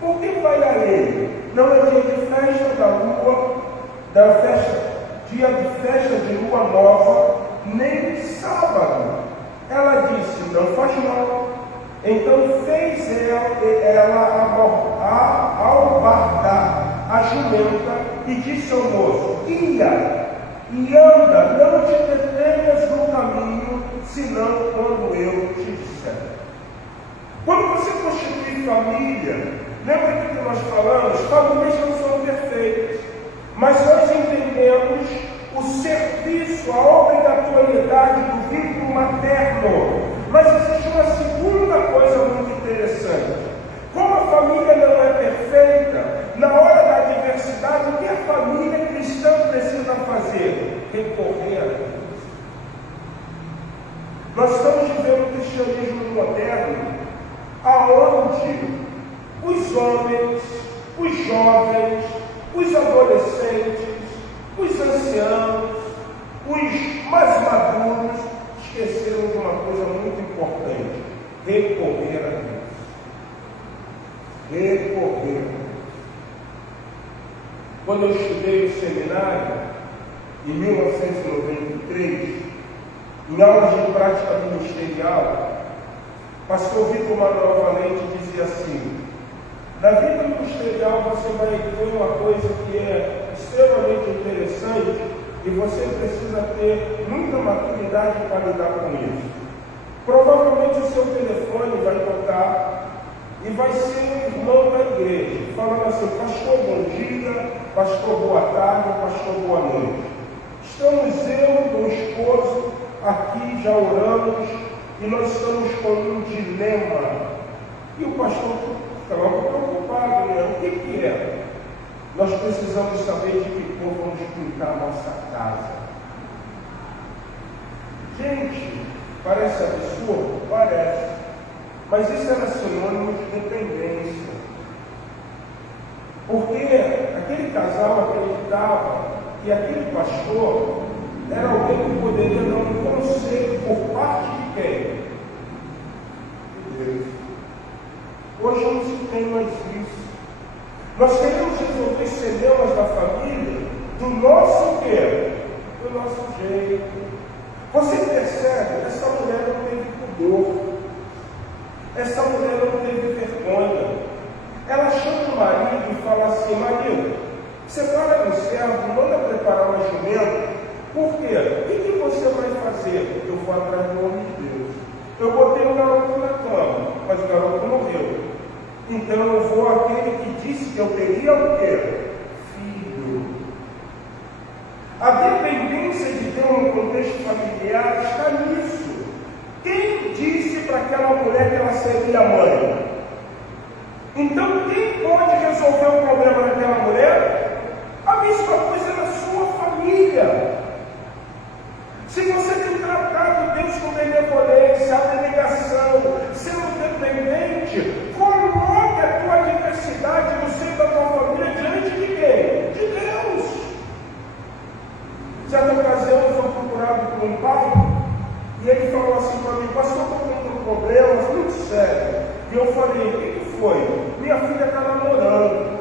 por que vai a ele? Não é dia de festa da lua, dia de festa de lua nova, nem sábado. Ela disse: não faz mal. Então fez ela albardar a jumenta e disse ao moço: ia e anda, não te detenhas no caminho, senão quando eu te disser. Quando você constitui família, lembra que nós falamos, famílias não são perfeitas, mas nós entendemos o serviço, a obrigatoriedade do vínculo materno. Mas existe uma segunda coisa muito interessante. Como a família não é perfeita, na hora da adversidade, o que a família cristã precisa fazer? Recorrer a Deus. Nós estamos vivendo um cristianismo moderno, aonde os homens, os jovens, os adolescentes, os anciãos, os mais maduros, esqueceram de uma coisa muito importante: recorrer a Deus. Recorrer. Quando eu estudei no seminário, em 1993, em aulas de prática ministerial, pastor Vitor Manuel Valente dizia assim: na vida ministerial você vai ter uma coisa que é extremamente interessante e você precisa ter muita maturidade para lidar com isso. Provavelmente o seu telefone vai tocar e vai ser um irmão da igreja, falando assim: pastor, bom dia, pastor, boa tarde, pastor, boa noite. Estamos eu, meu esposo, aqui já oramos e nós estamos com um dilema. E o pastor estava preocupado, né? O que é? Nós precisamos saber de que cor vamos pintar a nossa casa. Gente, parece absurdo? Parece. Mas isso era sinônimo de dependência. Porque aquele casal acreditava que aquele pastor era alguém que poderia dar um conselho por parte de quem? De Deus. Hoje não se tem mais isso. Nós queremos resolver os problemas da família do nosso quê? Do nosso jeito. Você percebe? Essa mulher não teve pudor. Essa mulher não teve vergonha. Ela chama o marido e fala assim: marido, separa do servo, manda preparar uma jumenta. Por quê? O que você vai fazer? Eu vou atrás do homem de Deus. Eu botei o garoto na cama, mas o garoto morreu. Então eu vou àquele que disse que eu teria o quê? Filho. A dependência de Deus no contexto familiar está nisso. Quem disse para aquela mulher que ela seria mãe? Então quem pode resolver o problema daquela mulher? A mesma coisa na sua família. Se você tem tratado Deus com benevolência, abnegação, sendo dependente, coloque a tua adversidade no seio da tua família diante de quem? De Deus. Certa ocasião eu fui procurado por um pai e ele falou assim para mim: pastor, estou com um problema muito sério. E eu falei: o que foi? Minha filha está namorando.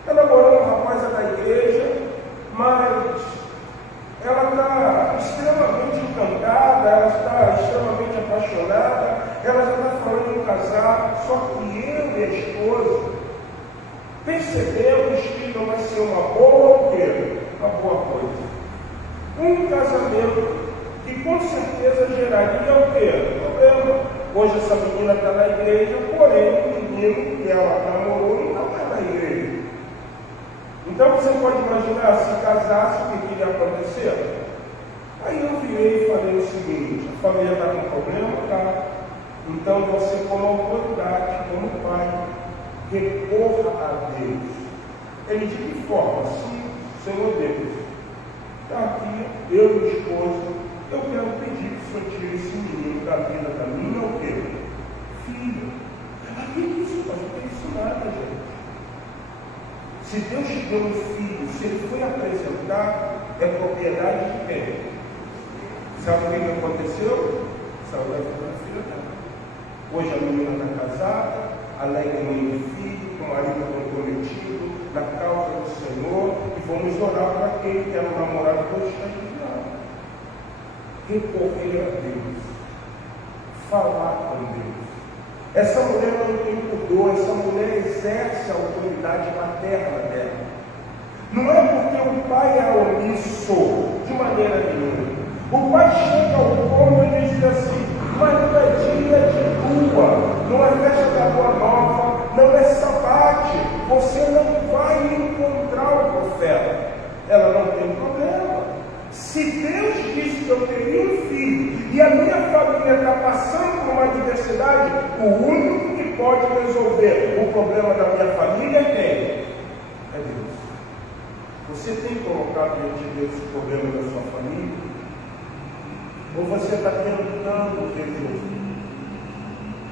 Está namorando um rapaz da igreja, mas ela está extremamente encantada, ela está extremamente apaixonada, ela já está falando em casar, só que eu e a esposa percebemos que não vai ser uma boa coisa. Um casamento que com certeza geraria o quê? Problema. Hoje essa menina está na igreja, porém o menino que ela namorou não está na igreja. Então você pode imaginar, se casasse, o que iria acontecer? Aí eu virei e falei o seguinte: a família está com problema? Tá. Então você, como autoridade, como pai, recorra a Deus. Ele de que forma? Sim, Senhor Deus, está aqui, eu e minha esposa, eu quero pedir que o Senhor tire esse menino da vida da minha ou quê? Filho. Aqui isso, pastor, não tem isso nada, gente. Se Deus te deu um filho, se ele foi apresentar, é propriedade de quem? Sabe o que aconteceu? Saiu da vida da filha dela. Hoje a menina está casada, alegre mãe do filho, com o marido comprometido, na causa do Senhor, e vamos orar para quem quer um namorado que hoje está enviado. Recorrer a Deus, falar com Deus. Essa mulher não tem pudor, essa mulher exerce a autoridade materna dela. Não é porque o pai é omisso, de maneira nenhuma. O pai chega ao ponto e diz assim: mas não é dia de lua, não é festa da lua nova, não é sabate, você não vai encontrar o profeta. Ela não tem problema. Se Deus disse que eu teria um filho e a minha família está passando por uma adversidade, o único que pode resolver o problema da minha família é quem? É Deus. Você tem colocado diante de Deus o problema da sua família? Ou você está tentando resolver?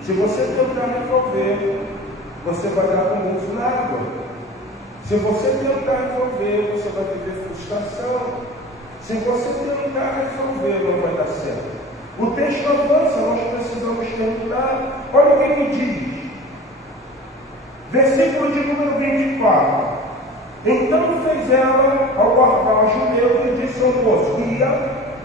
Se você tentar resolver, você vai dar com uso na água. Se você tentar resolver, você vai viver frustração. Se você tentar resolver, não vai dar certo. O texto avança, nós precisamos terminar. Olha o que ele diz. Versículo de número 24. Então fez ela ao guarda judeu e disse ao moço: guia,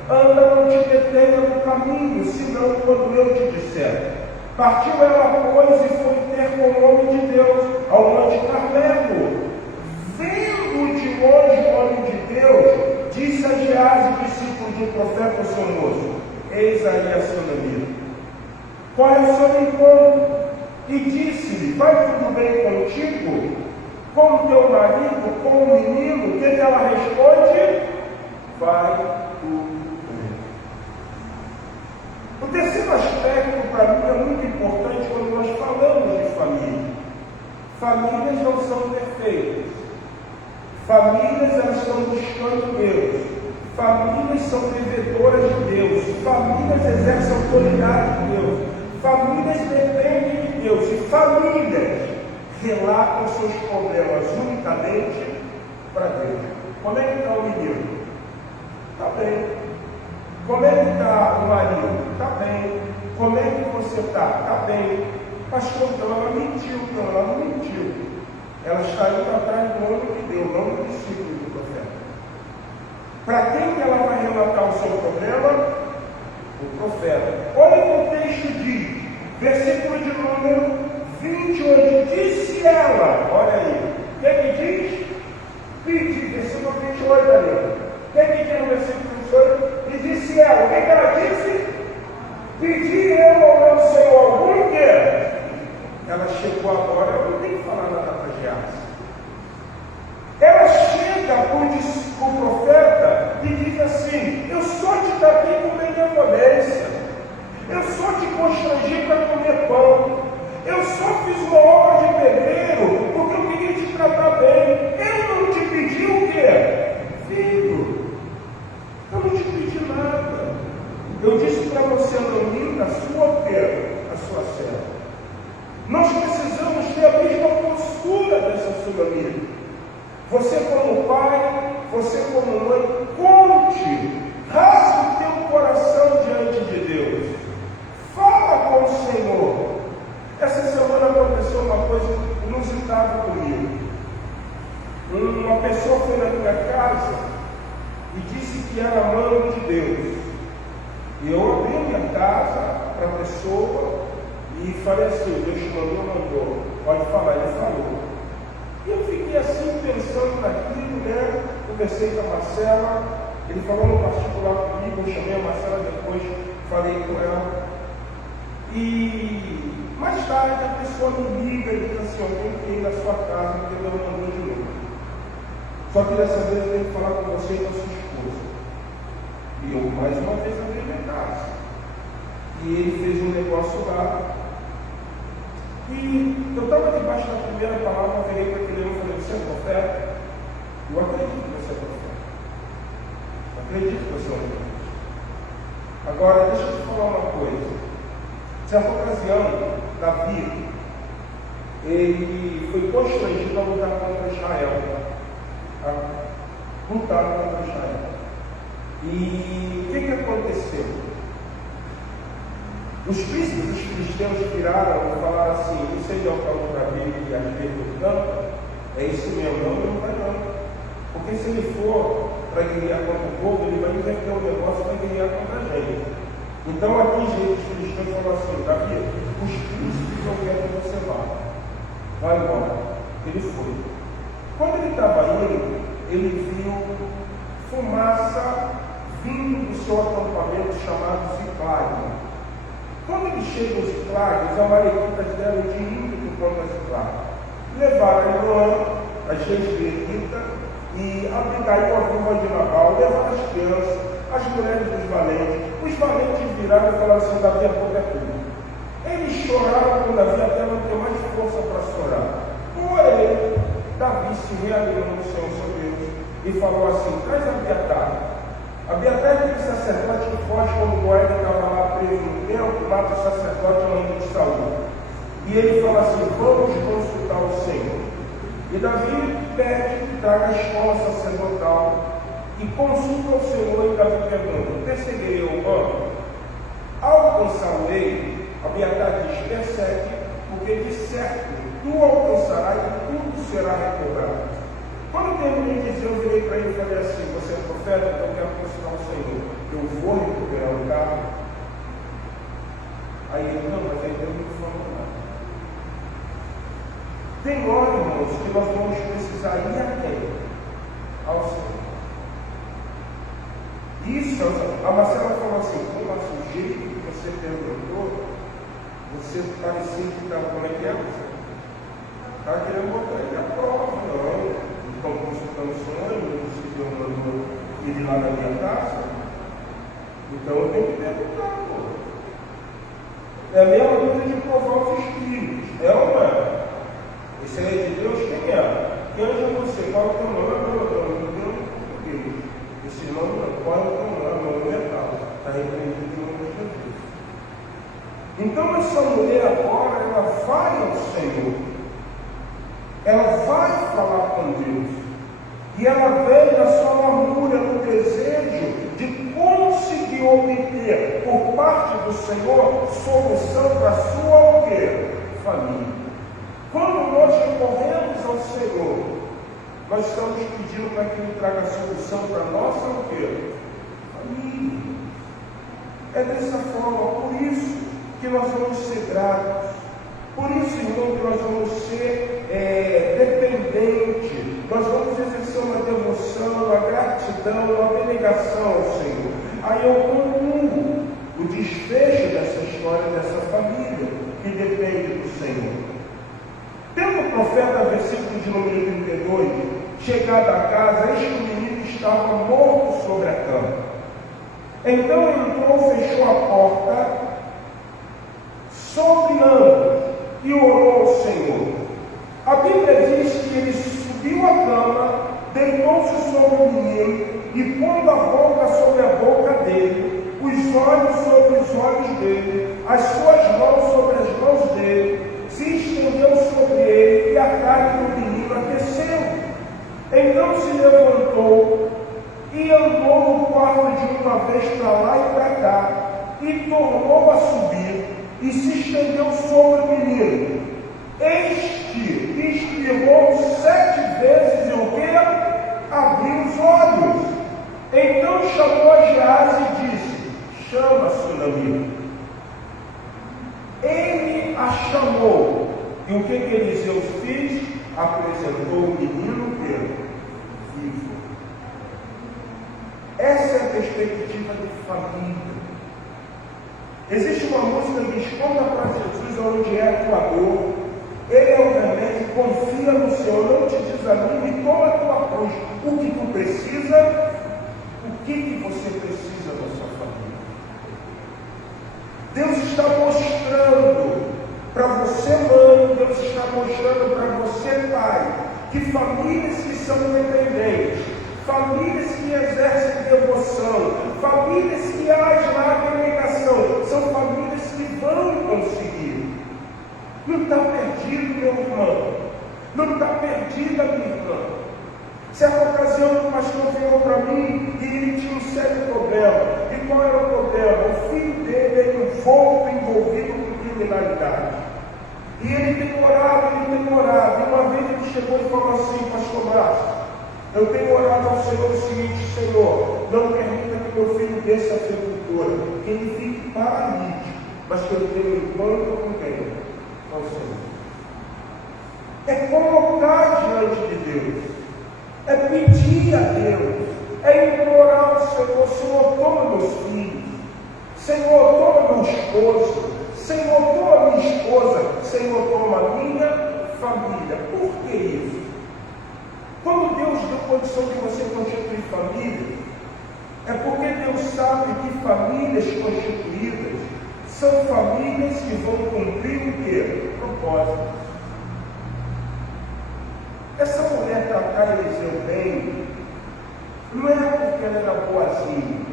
anda, não te detenha no caminho, senão quando eu te disser. Partiu ela, pois, e foi ter com o homem de Deus ao monte Carmelo. Vendo de longe o homem de Deus, disse a Geazi, discípulo do profeta, o seu moço: eis aí a sunamita. Corre ao seu encontro e disse-lhe: vai tudo bem contigo? Com o teu marido, com o menino? O que ela responde? Vai tudo bem. O terceiro aspecto para mim é muito importante quando nós falamos de família. Famílias não são perfeitas. Famílias, elas estão buscando Deus. Famílias são devedoras de Deus. Famílias exercem autoridade de Deus. Famílias dependem de Deus. E famílias relatam seus problemas unicamente para Deus. Como é que está o menino? Está bem. Como é que está o marido? Está bem. Como é que você está? Está bem. Pastor, então ela mentiu. Não, ela não mentiu. Ela está indo atrás do homem que deu, não do discípulo do profeta. Para quem que ela vai relatar o seu problema? O profeta. Olha o que o texto diz. Versículo de número 28. Disse ela, olha aí. O que ele diz? Pedi, versículo 28 ali. O que ele diz no versículo 28? E disse ela, o que ela disse? Pedi eu ao meu Senhor algum que? Ela chegou agora, eu não tenho que falar nada para Geazi. Ela chega para o profeta e diz assim: eu só te tratei com benevolência, eu só te constrangi para comer pão, eu só fiz uma obra de pedreiro porque eu queria te tratar bem. Eu não te pedi o quê? Filho, eu não te pedi nada. Eu disse para você não ir na sua terra, a sua serva. Nós precisamos ter a mesma postura dessa sua amiga. Você como pai, você como mãe, conte, rasgue o teu coração diante de Deus. Fala com o Senhor. Essa semana aconteceu uma coisa inusitada comigo. Uma pessoa foi na minha casa e disse que era mãe de Deus. E eu abri minha casa para a pessoa e falei assim: Deus te mandou, pode falar. Ele falou. E eu fiquei assim pensando naquilo, né? Conversei com a Marcela, ele falou no particular comigo, eu chamei a Marcela depois, falei com ela. E mais tarde a pessoa me liga e diz assim: eu tenho que ir na sua casa porque Deus mandou de novo. Só que dessa vez eu tenho que falar com você e com a sua esposa. E eu mais uma vez abri minha casa. E ele fez um negócio lá. E eu estava debaixo da primeira palavra, eu virei para aquele homem e falei: você é profeta? Eu acredito que você é profeta. Eu acredito que você é um profeta. Agora, deixa eu te falar uma coisa. Certa ocasião, Davi, ele foi constrangido a lutar contra Israel. A lutar contra Israel. E o que aconteceu? Os príncipes dos filisteus viraram e falaram assim: isso aí é o calor da vida e as vezes do campo? É isso mesmo, não vai não. Porque se ele for para guerrear contra o povo, ele vai inverter o negócio e vai guerrear contra a gente. Então aqui os filisteus falaram assim: Davi, os príncipes não querem que você vá. Vai embora. Ele foi. Quando ele estava indo, ele viu fumaça vindo do seu acampamento chamado Ziclag. Quando ele chega aos Ziclag, os amalequitas deram de ímpeto contra Ziclag. Levaram a Ainoã, a jezreelita, E Abigail, a viúva de Nabal, levava as crianças, as mulheres dos valentes. Os valentes viraram e falaram assim: Davi, a pouco é tudo. Eles choraram com Davi até não ter mais força para chorar. Porém, Davi se realizou no Senhor seu Deus e falou assim: traz Abiatar. Abiatar é aquele sacerdote que foge quando Goiás estava lá preso no templo, mata o sacerdote ao nome de Saul. E ele fala assim: vamos consultar o Senhor. E Davi pede que traga a escola sacerdotal e consulta o Senhor. E Davi pergunta: perseguirei o humano? Ao alcançar o rei, Abiatar diz: persegue, porque de certo tu alcançarás e tudo será recobrado. Quando terminei de dizer, eu virei para ele e falei assim: você é profeta, então eu quero consultar o Senhor. Eu vou recuperar o carro. Aí ele: não, mas aí Deus não falou nada. Tem hora, irmãos, que nós vamos precisar ir a quem? Ao Senhor. Isso, a Marcela falou assim: como a sujeito que você perguntou, você parecia que estava, como é que é? Está querendo botar ele à prova, não. Estão consultando o Senhor, não se tornando ele lá na minha casa. Então eu tenho que perguntar, pô. É a mesma coisa de provar os espíritos. É ou não é? Esse aí é de Deus, quem é? Quem é você? Qual é o teu nome? É meu nome, não tem um português. Esse nome não, qual é o teu nome? Meu nome é tal. Está repreendido em nome de Jesus. Então essa mulher agora, ela vai ao Senhor. Ela vai falar com Deus. E ela vem na sua lamúria, no desejo de conseguir obter por parte do Senhor solução para a sua o quê? Família. Quando nós recorremos ao Senhor, nós estamos pedindo para que Ele traga solução para a nossa o quê? Família. É dessa forma, por isso que nós vamos ser gratos. Por isso, irmão, que nós vamos ser dependentes, nós vamos exercer uma devoção, uma gratidão, uma abnegação ao Senhor. Aí eu concluo o desfecho dessa história, dessa família, que depende do Senhor. Tendo o profeta, versículo de número 32, chegado a casa, eis que o menino estava morto sobre a cama. Então entrou, fechou a porta sobre ambos e orou ao Senhor. A Bíblia diz que ele subiu a cama, deitou-se sobre o menino e, pondo a boca sobre a boca dele, os olhos sobre os olhos dele, as suas mãos sobre as mãos dele, se estendeu sobre ele e a carne do menino aqueceu. Então se levantou e andou no quarto de uma vez para lá e para cá, e tornou a subir e se estendeu sobre o menino. Este espirrou 7 vezes e o quê? Abriu os olhos. Então chamou a Geazi e disse: chama, Sunamita. Ele a chamou. E o que Eliseu fez? Apresentou o menino vivo. Essa é a perspectiva de família. Existe uma música que diz: conta para Jesus onde é a tua dor. Ele é o remédio, confia no Senhor, não te desanime, toma a tua cruz. O que tu precisa? O que você precisa da sua família? Deus está mostrando para você, mãe, Deus está mostrando para você, pai, que famílias que são dependentes, famílias que exercem devoção, famílias que agem na abnegação, são famílias que vão conseguir. Não está perdido, meu irmão. Não está perdida, minha irmã. Certa ocasião, o pastor veio para mim e ele tinha um sério problema. E qual era o problema? O filho dele era envolvido com criminalidade. E ele tem orado. E uma vez ele chegou e falou assim: pastor Márcio, eu tenho orado ao Senhor o seguinte: Senhor, não permita que meu filho desça a sepultura, que ele fique paralítico, mas que eu tenha um encontro com quem? Ao Senhor. É colocar diante de Deus, é pedir a Deus, é implorar ao Senhor: Senhor, toma meus filhos, Senhor, toma meu esposo, Senhor, toma minha esposa, Senhor, toma minha família. Por que isso? Quando Deus deu condição de você constituir família é porque Deus sabe que famílias constituídas são famílias que vão cumprir o quê? Propósito. Essa mulher tratar Eliseu bem, não era porque ela era boazinha.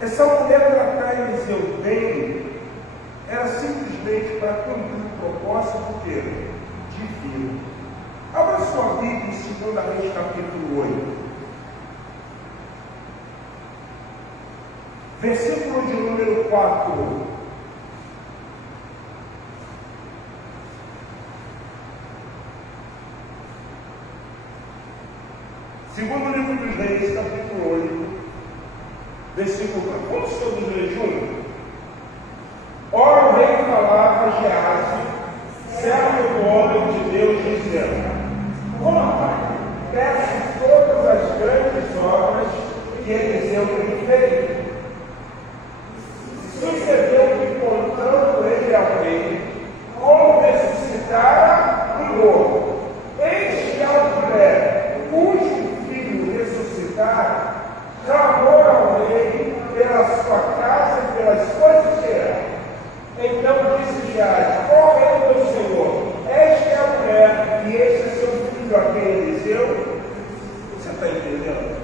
Essa mulher tratar Eliseu bem, era simplesmente para cumprir o propósito do quê? Divino. Abra sua Bíblia em 2 Reis capítulo 8. Versículo de número 4. Segundo livro dos Reis, capítulo 8, versículo 4. Vamos todos ler juntos? Ora, o rei falava a Geazi, servo do homem de Deus, dizendo: Conta, peço todas as grandes obras que Eliseu tem feito. Sucedeu que, contando ele ao rei, como ressuscitara um morto. Eis que a mulher, cujo filho ressuscitara, clamou ao rei pela sua casa e pelas coisas que era. Então disse Geazi: ó rei meu senhor, esta é a mulher e este é seu filho a quem Eliseu. Você está entendendo?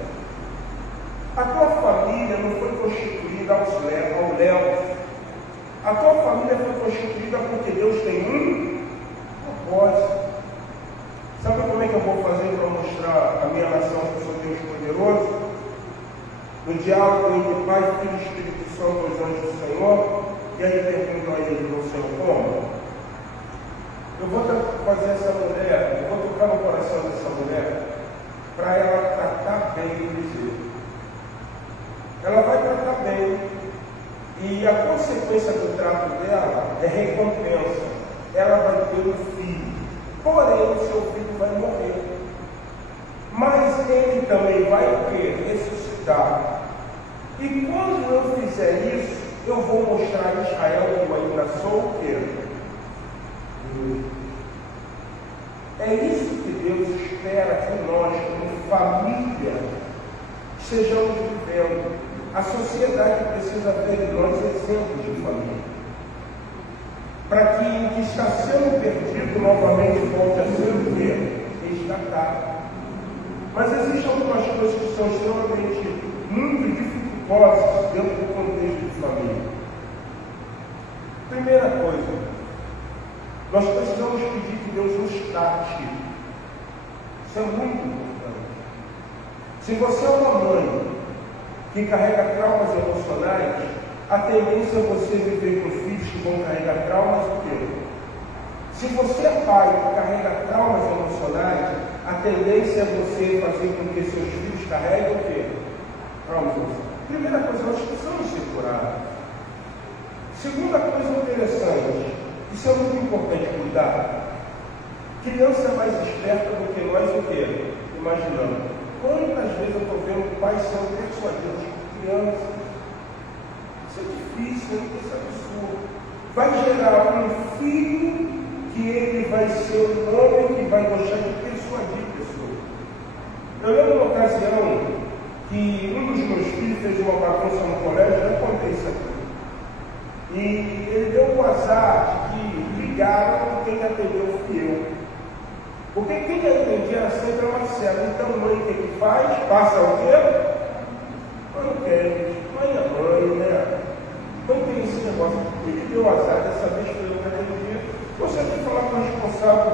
A tua família não foi constituída ao léu. A tua família foi constituída porque Deus tem um propósito. Sabe como é que eu vou fazer para mostrar a minha nação que eu sou Deus poderoso? No diálogo entre Pai, Filho e Espírito Santo aos anjos do Senhor, e aí perguntam a ele no Senhor como? Eu vou fazer essa mulher, eu vou tocar no coração dessa mulher, para ela tratar bem Eliseu. Ela vai tratar bem, e a consequência do trato dela é recompensa. Ela vai ter um filho, porém o seu filho vai morrer. Mas ele também vai o quê? Ressuscitar. E quando eu fizer isso, eu vou mostrar a Israel que eu ainda sou o quê? É isso que Deus espera que nós, como família, estejamos vivendo. A sociedade precisa ver em nós exemplos de família, para que o que está sendo perdido novamente volte a ser o quê? Resgatado. Mas existem algumas coisas que são extremamente muito dificultosas dentro do contexto de família. Primeira coisa, nós precisamos pedir que Deus nos trate. Isso é muito importante. Se você é uma mãe que carrega traumas emocionais, a tendência é você viver com filhos que vão carregar traumas o quê? Se você é pai que carrega traumas emocionais, a tendência é você fazer com que seus filhos carreguem o quê? Traumas emocionais. Primeira coisa, nós precisamos ser curados. Segunda coisa interessante, isso é muito importante cuidar. Criança é mais esperta do que nós o quê? Imaginamos. Quantas vezes eu estou vendo pais sendo persuadidos por crianças? Isso é difícil, isso é absurdo. Vai gerar um filho que ele vai ser um homem que vai gostar de persuadir pessoas. Eu lembro uma ocasião que um dos meus filhos fez uma bagunça no colégio, eu contei isso aqui. E ele deu um azar de que ligaram quem atendeu fui eu. Porque quem atendia era sempre a Marcela. Então, mãe, o que faz? Passa o quê? Mãe não quer, mãe é mãe, né? Mãe tem esse negócio. Ele deu azar, dessa vez foi eu que atendia. Você tem que falar com o responsável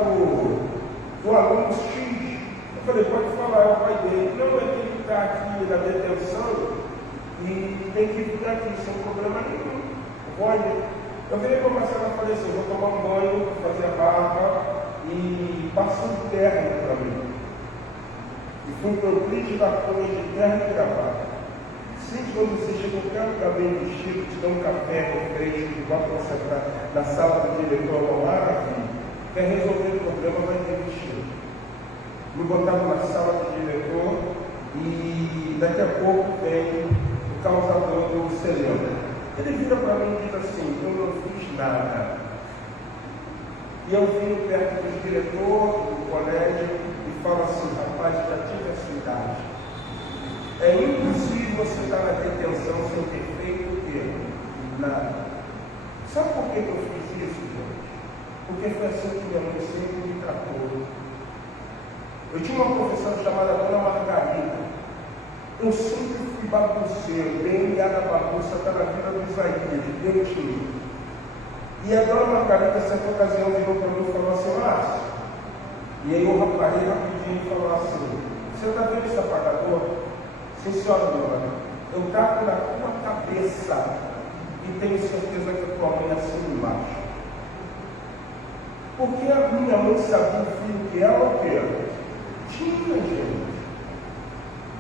do aluno X. Eu falei, pode falar, é o pai dele. Não, é que ele está aqui na detenção e tem que vir aqui, sem problema nenhum. Pode. Eu virei para a Marcela e falei assim, vou tomar um banho, vou fazer a barba e passei de terno para mim. E fui para o Cris da Cruz de terno e gravata. Sempre quando você chega em qualquer lugar bem vestido, te dá um café refresco, igual para você sentar na sala do diretor, uma maravilha. Quer resolver o problema, vai ter vestido. Me botaram na sala do diretor e daqui a pouco vem o causador do Celeno. Ele vira para mim e diz assim, eu não fiz nada. E eu vim perto do diretor do colégio e fala assim, rapaz, já tive a sua idade. É impossível você estar na detenção sem ter feito o quê? Nada. Sabe por que eu fiz isso, gente? Porque foi assim que minha mãe sempre me tratou. Eu tinha uma professora chamada Dona Margarida. Eu sempre fui bagunceiro, bem ligado à bagunça, está na vida do Isaías, Deus me. E a Dona Margarida, certa ocasião, virou para mim e falou assim, Márcio. E aí eu parei rapidinho e falou assim, você está vendo esse apagador? Sim, senhora, dona. Eu taco na tua cabeça e tenho certeza que a tua mãe assina embaixo. Porque a minha mãe sabia o filho que ela o quê? Tinha, gente.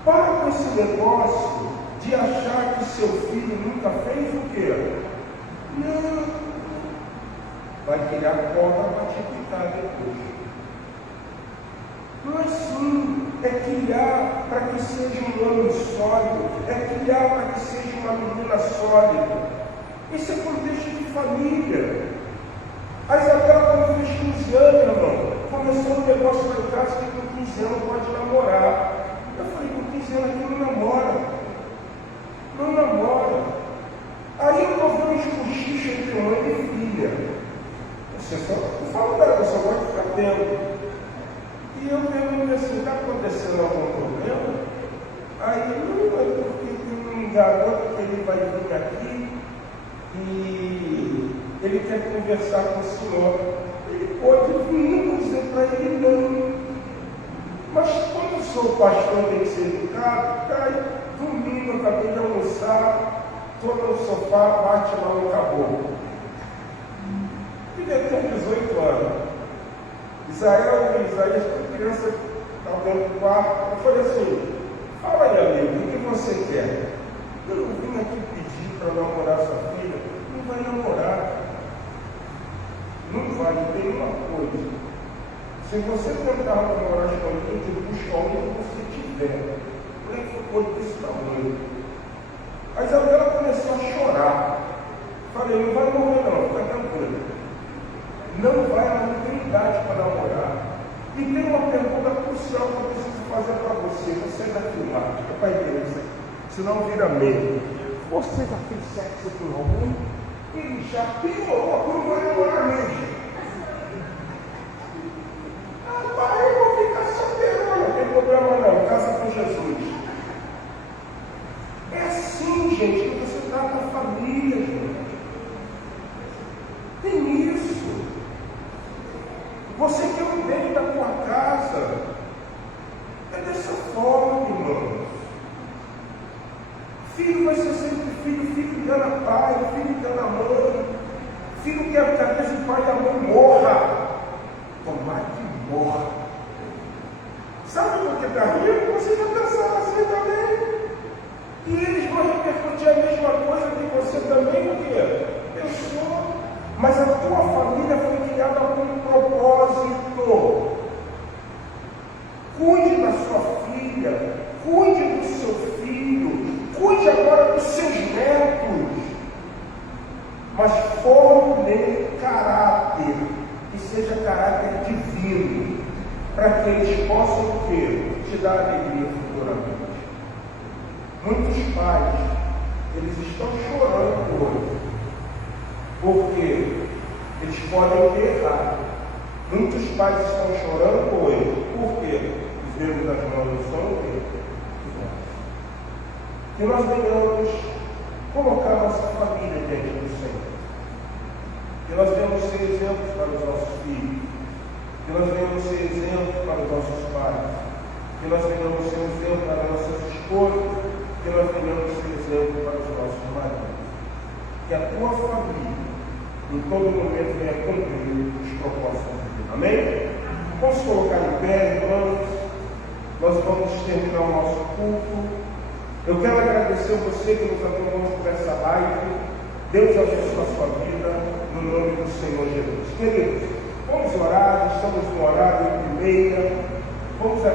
Para com esse negócio de achar que seu filho nunca fez o quê? Não. Vai criar cobra para te picar depois. Não é assim. É criar para que seja um homem sólido. É criar para que seja uma menina sólida. Esse é contexto de família. A Isabela, quando fez 15 anos, irmão, começou um negócio lá em casa que com 15 anos pode namorar. Eu falei, com 15 anos aqui não namora. Não namora. Aí eu estou vendo uns cochichos entre mãe e filha. Você só não fala nada, eu só gosto de ficar tendo. E eu perguntei assim, está acontecendo algum problema? Aí não, é porque tem um garoto que ele vai vir aqui e ele quer conversar com o senhor. Ele pode vir, não dizer para ele não. Mas quando eu sou pastor, tem que ser educado, cai, domingo, acabei de almoçar, estou no sofá, bate lá no caboclo. E deve ter 18 anos. Isaías, quando criança, estava dentro do quarto, eu falei assim, fala aí, amigo, o que você quer? Eu não vim aqui pedir para namorar sua filha. Não vai namorar. Não vai, tem uma coisa. Se você tentar namorar escondido, busca onde você tiver. Por que ficou desse tamanho? A Isabela começou a chorar. Falei, não vai morrer não, fica tranquilo. Não vai, ela não tem idade para namorar. E tem uma pergunta crucial que eu preciso fazer para você. Você é da filmática, para a igreja. Senão vira medo. Você já fez sexo com alguém? Ele já piorou, não vai namorar mesmo. Pai, eu vou ficar solteiro, não tem problema não, casa com Jesus. É assim, gente, que você trata a família, gente. Tem isso. Você quer o bem da tua casa. É dessa forma, irmãos. Filho vai ser sempre filho, filho engana pai, filho engana mãe. Filho quer que às vezes o pai e a mãe morra. Tomar que morra. Sabe por que está rindo? Você já pensava assim também. E eles vão repercutir a mesma coisa que você também, o quê? Pensou. Mas a tua família foi criada com um propósito. Cuide da sua filha, cuide do seu filho, cuide agora dos seus netos. Mas forme nele caráter, que seja caráter divino, para que eles possam ter, te dar alegria futuramente. Muitos pais, eles estão chorando hoje, porque eles podem ter errado. Muitos pais estão chorando hoje, porque os dedos das mãos não são deles. Que nós venhamos colocar nossa família diante do Senhor. Que nós venhamos ser exemplos para os nossos filhos. Que nós venhamos ser exemplos para os nossos pais. Que nós venhamos ser exemplo para as nossas esposas. Que nós venhamos ser exemplo para os nossos maridos. Que a tua família, em todo momento, venha cumprir os propósitos de Deus. Amém? Vamos colocar em pé, irmãos. Nós vamos terminar o nosso culto. Eu quero agradecer a você que nos acompanhou por essa live. Deus abençoe a sua vida, no nome do Senhor Jesus. Queridos, vamos orar, estamos no horário de 1h30. Vamos